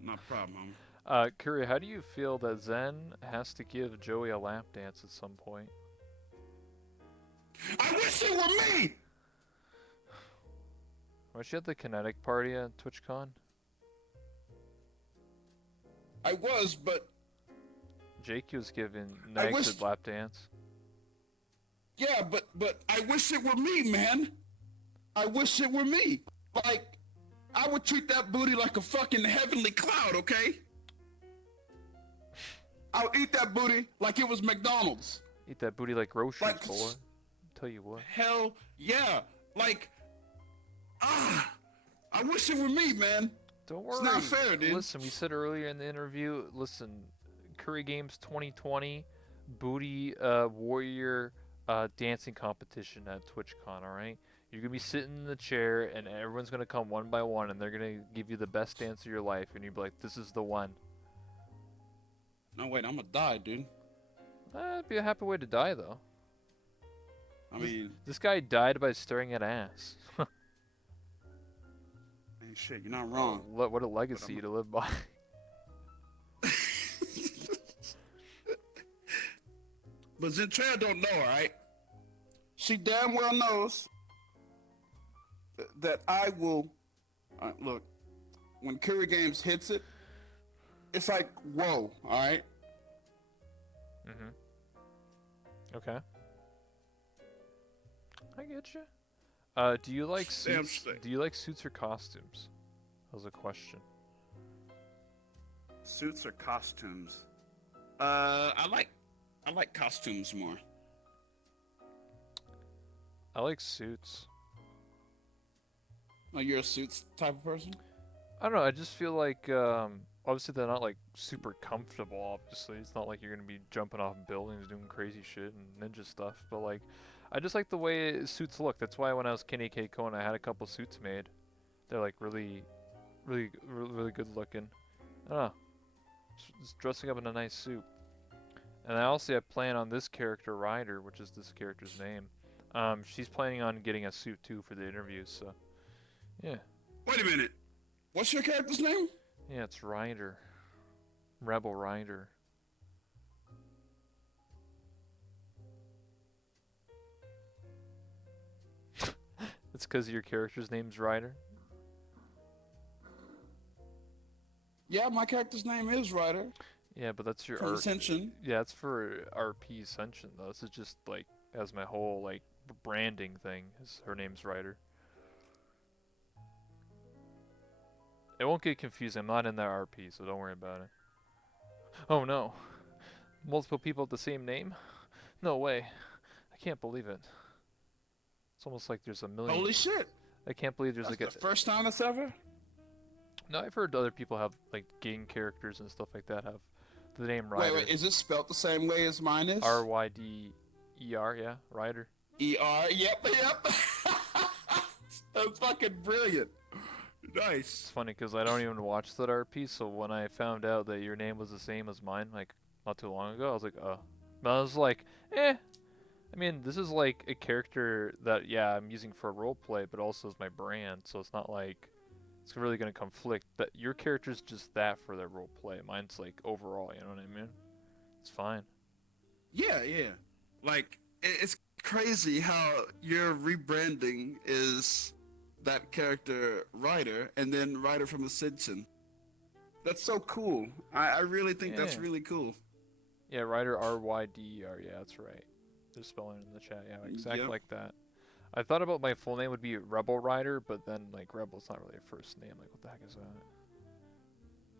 not a problem, homie. Curry, how do you feel that Zen has to give Joey a lap dance at some point? I wish it were me! Was she at the Kinetic party at TwitchCon? I was, but Jake was giving I Negs wish... a lap dance. Yeah, but I wish it were me, man. I wish it were me. Like, I would treat that booty like a fucking heavenly cloud, okay? I would eat that booty like it was McDonald's. Eat that booty like groceries, Like, boy. Tell you what. hell yeah. Like, I wish it were me, man. Don't worry. It's not fair, dude. Listen, we said earlier in the interview, listen, KuriGames 2020 Booty Warrior dancing competition at TwitchCon, alright? You're going to be sitting in the chair, and everyone's going to come one by one, and they're going to give you the best dance of your life, and you'll be like, this is the one. No, wait, I'm gonna die, dude. That'd be a happy way to die, though. I mean, This guy died by staring at ass. man, shit, you're not wrong. What a legacy to live by. But Zentrell don't know, alright? She damn well knows that I will Look, when KuriGames hits it, it's like whoa. All right. Mhm. Okay. I get you. Do you like Damn suits? straight. Do you like suits or costumes? That was a question. Suits or costumes? I like costumes more. I like suits. Oh, you're a suits type of person? I don't know. I just feel like obviously they're not like super comfortable. Obviously, it's not like you're gonna be jumping off buildings doing crazy shit and ninja stuff. But like, I just like the way suits look. That's why when I was Kenny K Cohen, I had a couple suits made. They're like really good looking. I don't know. Just dressing up in a nice suit. And I also have plan on this character Ryder, which is this character's name. She's planning on getting a suit too for the interviews. So yeah, Wait a minute. What's your character's name? yeah, it's Ryder, Rebel Ryder. It's because your character's name's Ryder. Yeah, my character's name is Ryder Yeah, but that's your from art. Ascension. Yeah, it's for RP Ascension though. This is just like as my whole like branding thing. Is her name's Ryder. It won't get confusing. I'm not in that RP, so don't worry about it. Oh no, multiple people with the same name? No way. I can't believe it. It's almost like there's a million. Holy shit! I can't believe there's That's like a. the first time that's ever. No, I've heard other people have like game characters and stuff like that have the name Wait, Ryder. wait. Is it spelled the same way as mine is? RYDER, yeah, Ryder. ER. Yep, yep. That's fucking brilliant. It's Nice. funny because I don't even watch that RP, so when I found out that your name was the same as mine, like not too long ago, I was like, oh. But I was like, eh. I mean, this is like a character that, yeah, I'm using for roleplay, but also is my brand, so it's not like it's really gonna conflict. That your character's just that for their roleplay. Mine's like overall, you know what I mean? It's fine. Yeah, yeah. Like it's crazy how your rebranding is that character Ryder and then Ryder from Ascension. That's so cool. I really think that's Yeah. really cool. Yeah, Ryder RYDER. Yeah, that's right. They're spelling it in the chat. Yeah, exactly Yep. like that. I thought about my full name would be Rebel Rider, but then like Rebel's not really a first name. Like, what the heck is that?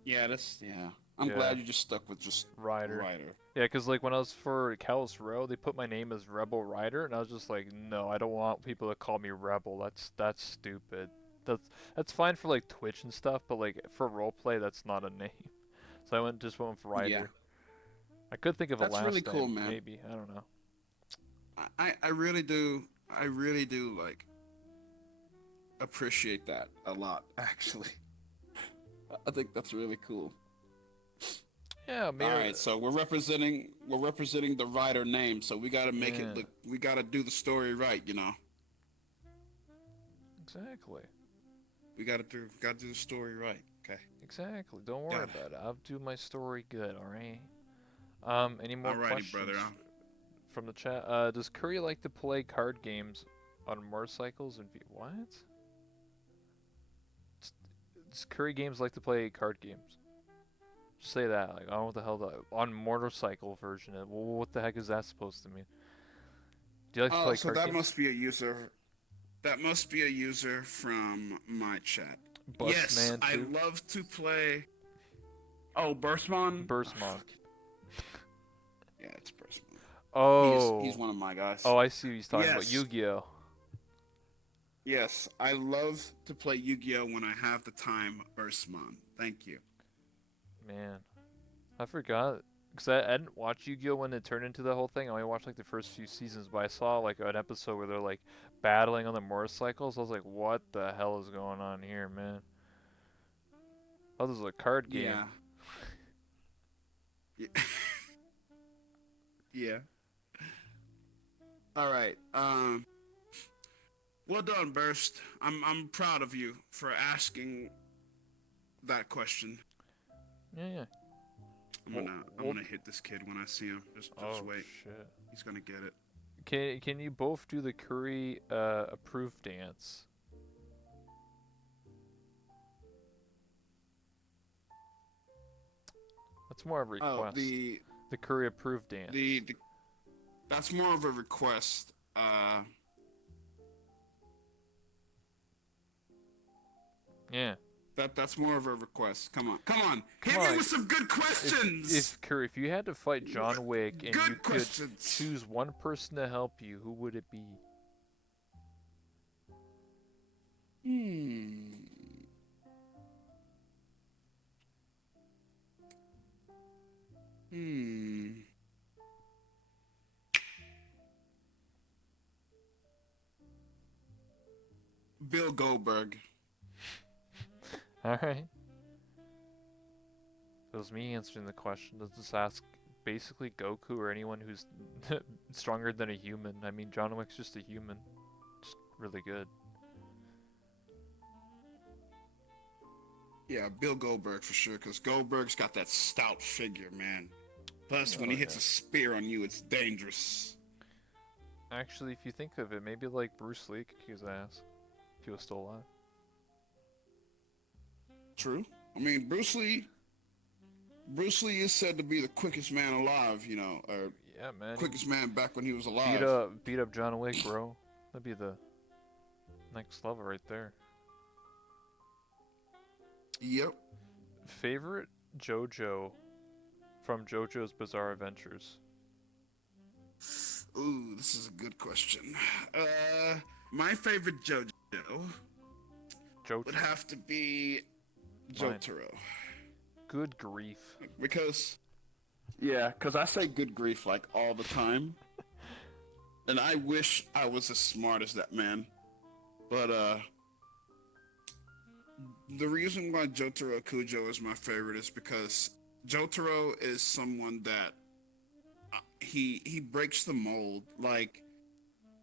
Yeah, that's yeah. I'm Yeah, glad you just stuck with just Rider. Ryder. Yeah, because like when I was for Callus Row, they put my name as Rebel Rider, and I was just like, no, I don't want people to call me Rebel. That's stupid. That's fine for like Twitch and stuff, but like for roleplay, that's not a name. So I just went with Yeah, Rider. I could think of a that's really last cool, name, man. maybe. I don't know. I really do. I really do like appreciate that a lot. Actually, I think that's really cool. Yeah, All maybe. right, so we're representing the writer name, so we gotta make it Yeah, look. We gotta do the story right, you know. exactly. We gotta do the story right. Okay, Exactly. Don't worry got it. about it. I'll do my story good, alright? Any more Alrighty, brother. questions from the chat? Does Curry like to play card games on motorcycles and what? Does Curry Games like to play card games? Just say that. Like, I don't know what the hell on motorcycle version. What the heck is that supposed to mean? Do you like to Oh, play so card that games? must be a user. That must be a user from my chat. Yes, Busman I 2? love to play. Oh, Burstmon. Burstmon. Yeah, it's Burstmon. He's Oh. one of my Oh, guys. I see what he's talking about. Yes, Yu-Gi-Oh! yes, I love to play Yu-Gi-Oh when I have the time. Burstmon. Thank you. Man. I forgot. Because I didn't watch Yu-Gi-Oh! When it turned into the whole thing. I only watched like the first few seasons, but I saw like an episode where they're like battling on the motorcycles. I was like, what the hell is going on here, man? Oh, this is a card game. Yeah. Yeah. Yeah. All right. Well done, Burst. I'm proud of you for asking that question. Yeah, yeah. I'm Well, gonna I'm well, gonna hit this kid when I see him. Just oh wait. shit. He's gonna get it. Can you both do the Curry approved dance? It's more of a Oh, request. The Curry approved dance. the that's more of a request. Yeah. That's more of a request. Come on, Come hit me on. with some good questions. If Curry, if you had to fight John Wick and you Good could questions. choose one person to help you, who would it be? Hmm. Hmm. Bill Goldberg. All right. If it was me answering the question, let's just ask basically Goku or anyone who's stronger than a human. I mean, John Wick's just a human. Just really good. Yeah, Bill Goldberg for sure, because Goldberg's got that stout figure, man. Plus, when Oh he hits yeah. a spear on you, it's dangerous. Actually, if you think of it, maybe like Bruce Lee could kick his ass if he was still alive. True. I mean, Bruce Lee is said to be the quickest man alive, or Yeah, man. He quickest man back when he was alive. beat up John Wick, bro. That'd be the next level right there. Yep. Favorite JoJo from JoJo's Bizarre Adventures? Ooh, this is a good question. Uh, my favorite JoJo would JoJo. have to be Mine. Jotaro. Good grief. Because, yeah, because I say good grief like all the time. And I wish I was as smart as that man. But, the reason why Jotaro Kujo is my favorite is because Jotaro is someone that he breaks the mold. Like,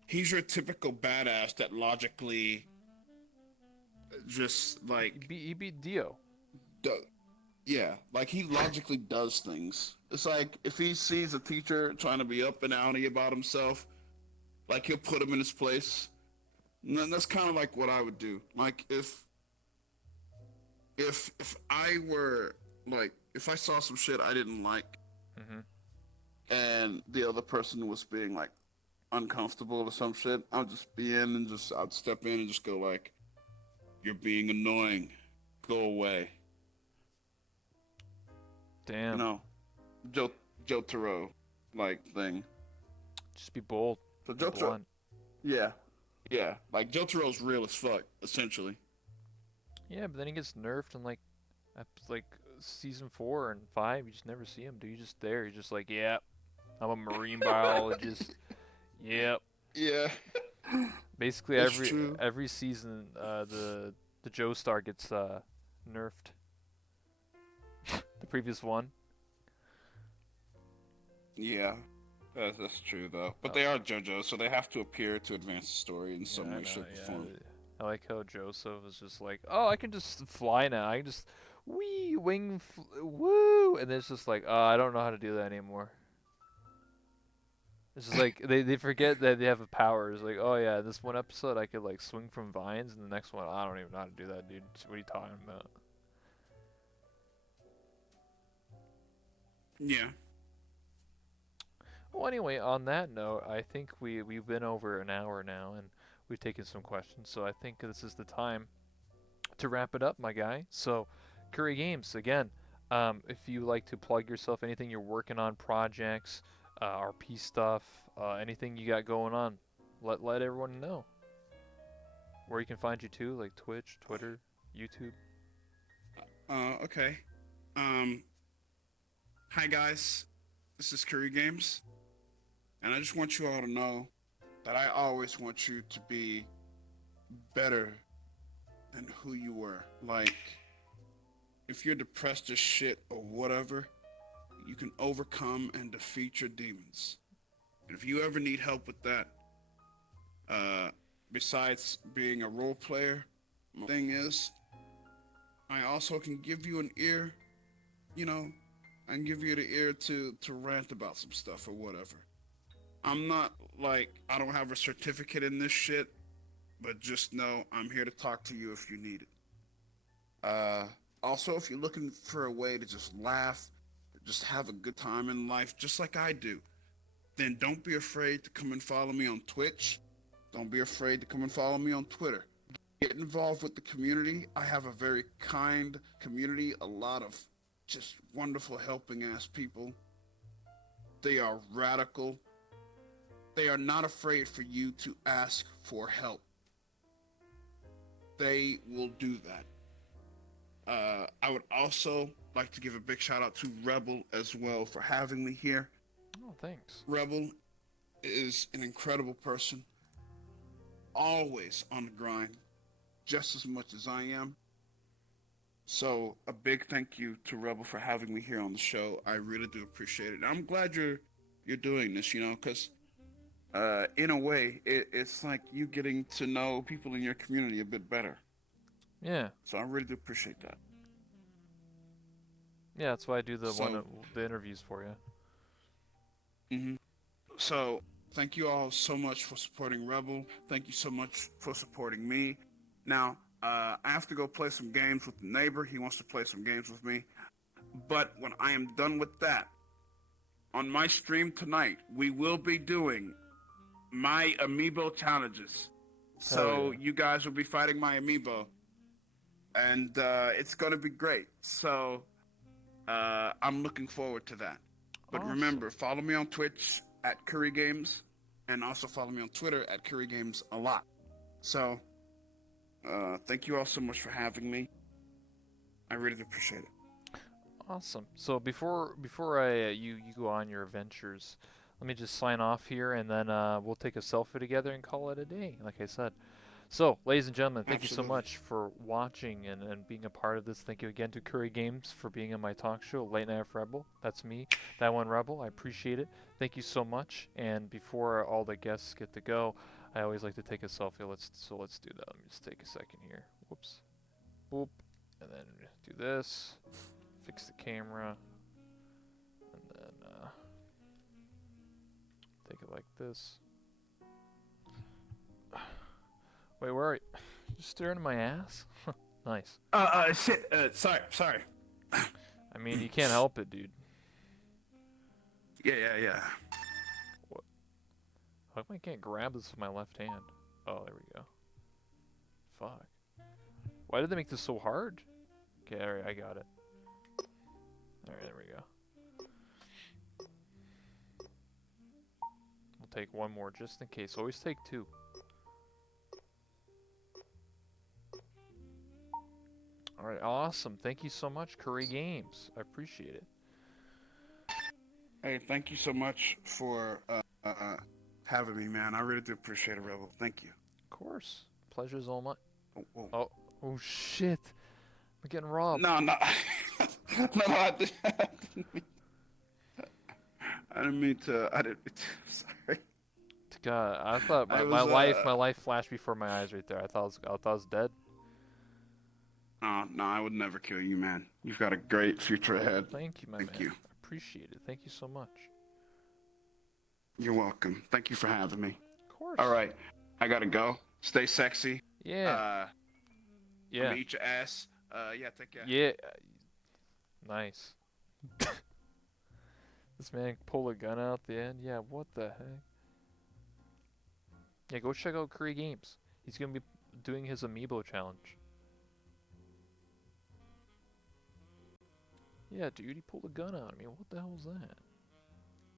he's your typical badass that logically just like He beat Dio. do, yeah, like he logically does things. It's like if he sees a teacher trying to be up and outy about himself, like he'll put him in his place. And then that's kind of like what I would do. Like if I were like if I saw some shit I didn't like Hmm. and the other person was being like uncomfortable or some shit, I'd just be in and just I'd step in and just go like, "You're being annoying. Go away." You Damn. know, Jotaro like thing. Just be bold. So Be Jotaro, blunt. yeah, yeah, like Jotaro's real as fuck, essentially. Yeah, but then he gets nerfed in like season 4 and 5. You just never see him, dude. He's just there. He's just like, yeah, I'm a marine biologist. Yep. Yeah, Basically it's true. every season, the Joe Star gets nerfed. The previous one. Yeah, that's true though. But Oh, they are JoJo, so they have to appear to advance the story in yeah, some I way, know. shape, or Yeah, form. I like how Joseph was just like, oh, I can just fly now. I can just woo, and then it's just like, oh, I don't know how to do that anymore. It's just like they forget that they have a power. It's like, oh yeah, this one episode I could like swing from vines, and the next one I don't even know how to do that, dude. What are you talking about? Yeah. Well, anyway, on that note, I think we've been over an hour now, and we've taken some questions. So I think this is the time to wrap it up, my guy. So, Curry Games again. If you like to plug yourself, anything you're working on, projects, RP stuff, anything you got going on, let everyone know where you can find you too, like Twitch, Twitter, YouTube. Okay. Um. Hi guys. This is KuriGames, and I just want you all to know that I always want you to be better than who you were. Like, if you're depressed as shit or whatever, you can overcome and defeat your demons. And if you ever need help with that, uh, besides being a role player, my thing is, I also can give you an ear, you know, I can give you the ear to rant about some stuff or whatever. I'm not like I don't have a certificate in this shit, but just know I'm here to talk to you if you need it. Also, if you're looking for a way to just laugh, just have a good time in life, just like I do, then don't be afraid to come and follow me on Twitch. Don't be afraid to come and follow me on Twitter. Get involved with the community. I have a very kind community, a lot of just wonderful, helping ass people. They are radical. They are not afraid for you to ask for help. They will do that. I would also like to give a big shout out to Rebel as well for having me here. Oh, thanks. Rebel is an incredible person, always on the grind, just as much as I am. So a big thank you to Rebel for having me here on the show. I really do appreciate it. And I'm glad you're doing this, because in a way, it's like you getting to know people in your community a bit better. Yeah. So I really do appreciate that. Yeah, that's why I do So, the interviews for you. hmm so thank you all so much for supporting Rebel. Thank you so much for supporting me. Now, I have to go play some games with the neighbor. He wants to play some games with me. But when I am done with that, on my stream tonight, we will be doing my amiibo challenges. So Yeah. you guys will be fighting my amiibo, and it's going to be great. So I'm looking forward to that. But Awesome. remember, follow me on Twitch at KuriGames, and also follow me on Twitter at KuriGames a lot. So thank you all so much for having me. I really appreciate it. Awesome. So before you go on your adventures, let me just sign off here, and then we'll take a selfie together and call it a day, like I said. So, ladies and gentlemen, thank you so Absolutely. much for watching and being a part of this. Thank you again to Curry Games for being on my talk show, Late Night with Rebel. That's me, that one Rebel. I appreciate it. Thank you so much. And before all the guests get to go, I always like to take a selfie. Let's do that. Let me just take a second here. Whoops. Boop. And then do this. Fix the camera. And then take it like this. Wait, where are you? You staring at my ass? Nice. Shit. Sorry. I mean, you can't help it, dude. Yeah. What? How come I can't grab this with my left hand? Oh, there we go. Fuck. Why did they make this so hard? Okay, alright, I got it. Alright, there we go. We'll take one more just in case. Always take two. Alright, awesome. Thank you so much, Curry Games. I appreciate it. Hey, thank you so much for having me, man. I really do appreciate it, Rebel. Thank you. Of course. Pleasure's all mine. Oh, oh. Oh shit. We're getting robbed. No, no. No, I didn't mean to. Sorry. God, I thought I my was, life flashed before my eyes right there. I thought I was dead. No, I would never kill you, man. You've got a great future ahead. Thank you, my Thank man. you. I appreciate it. Thank you so much. You're welcome. Thank you for having me. Of course. All right. I gotta go. Stay sexy. Yeah. I'm gonna eat your ass. Yeah, take care. Yeah. Nice. This man pulled a gun out at the end. Yeah, what the heck? Yeah, go check out Curry Games. He's gonna be doing his amiibo challenge. Yeah, dude, he pulled a gun out. I mean, what the hell was that?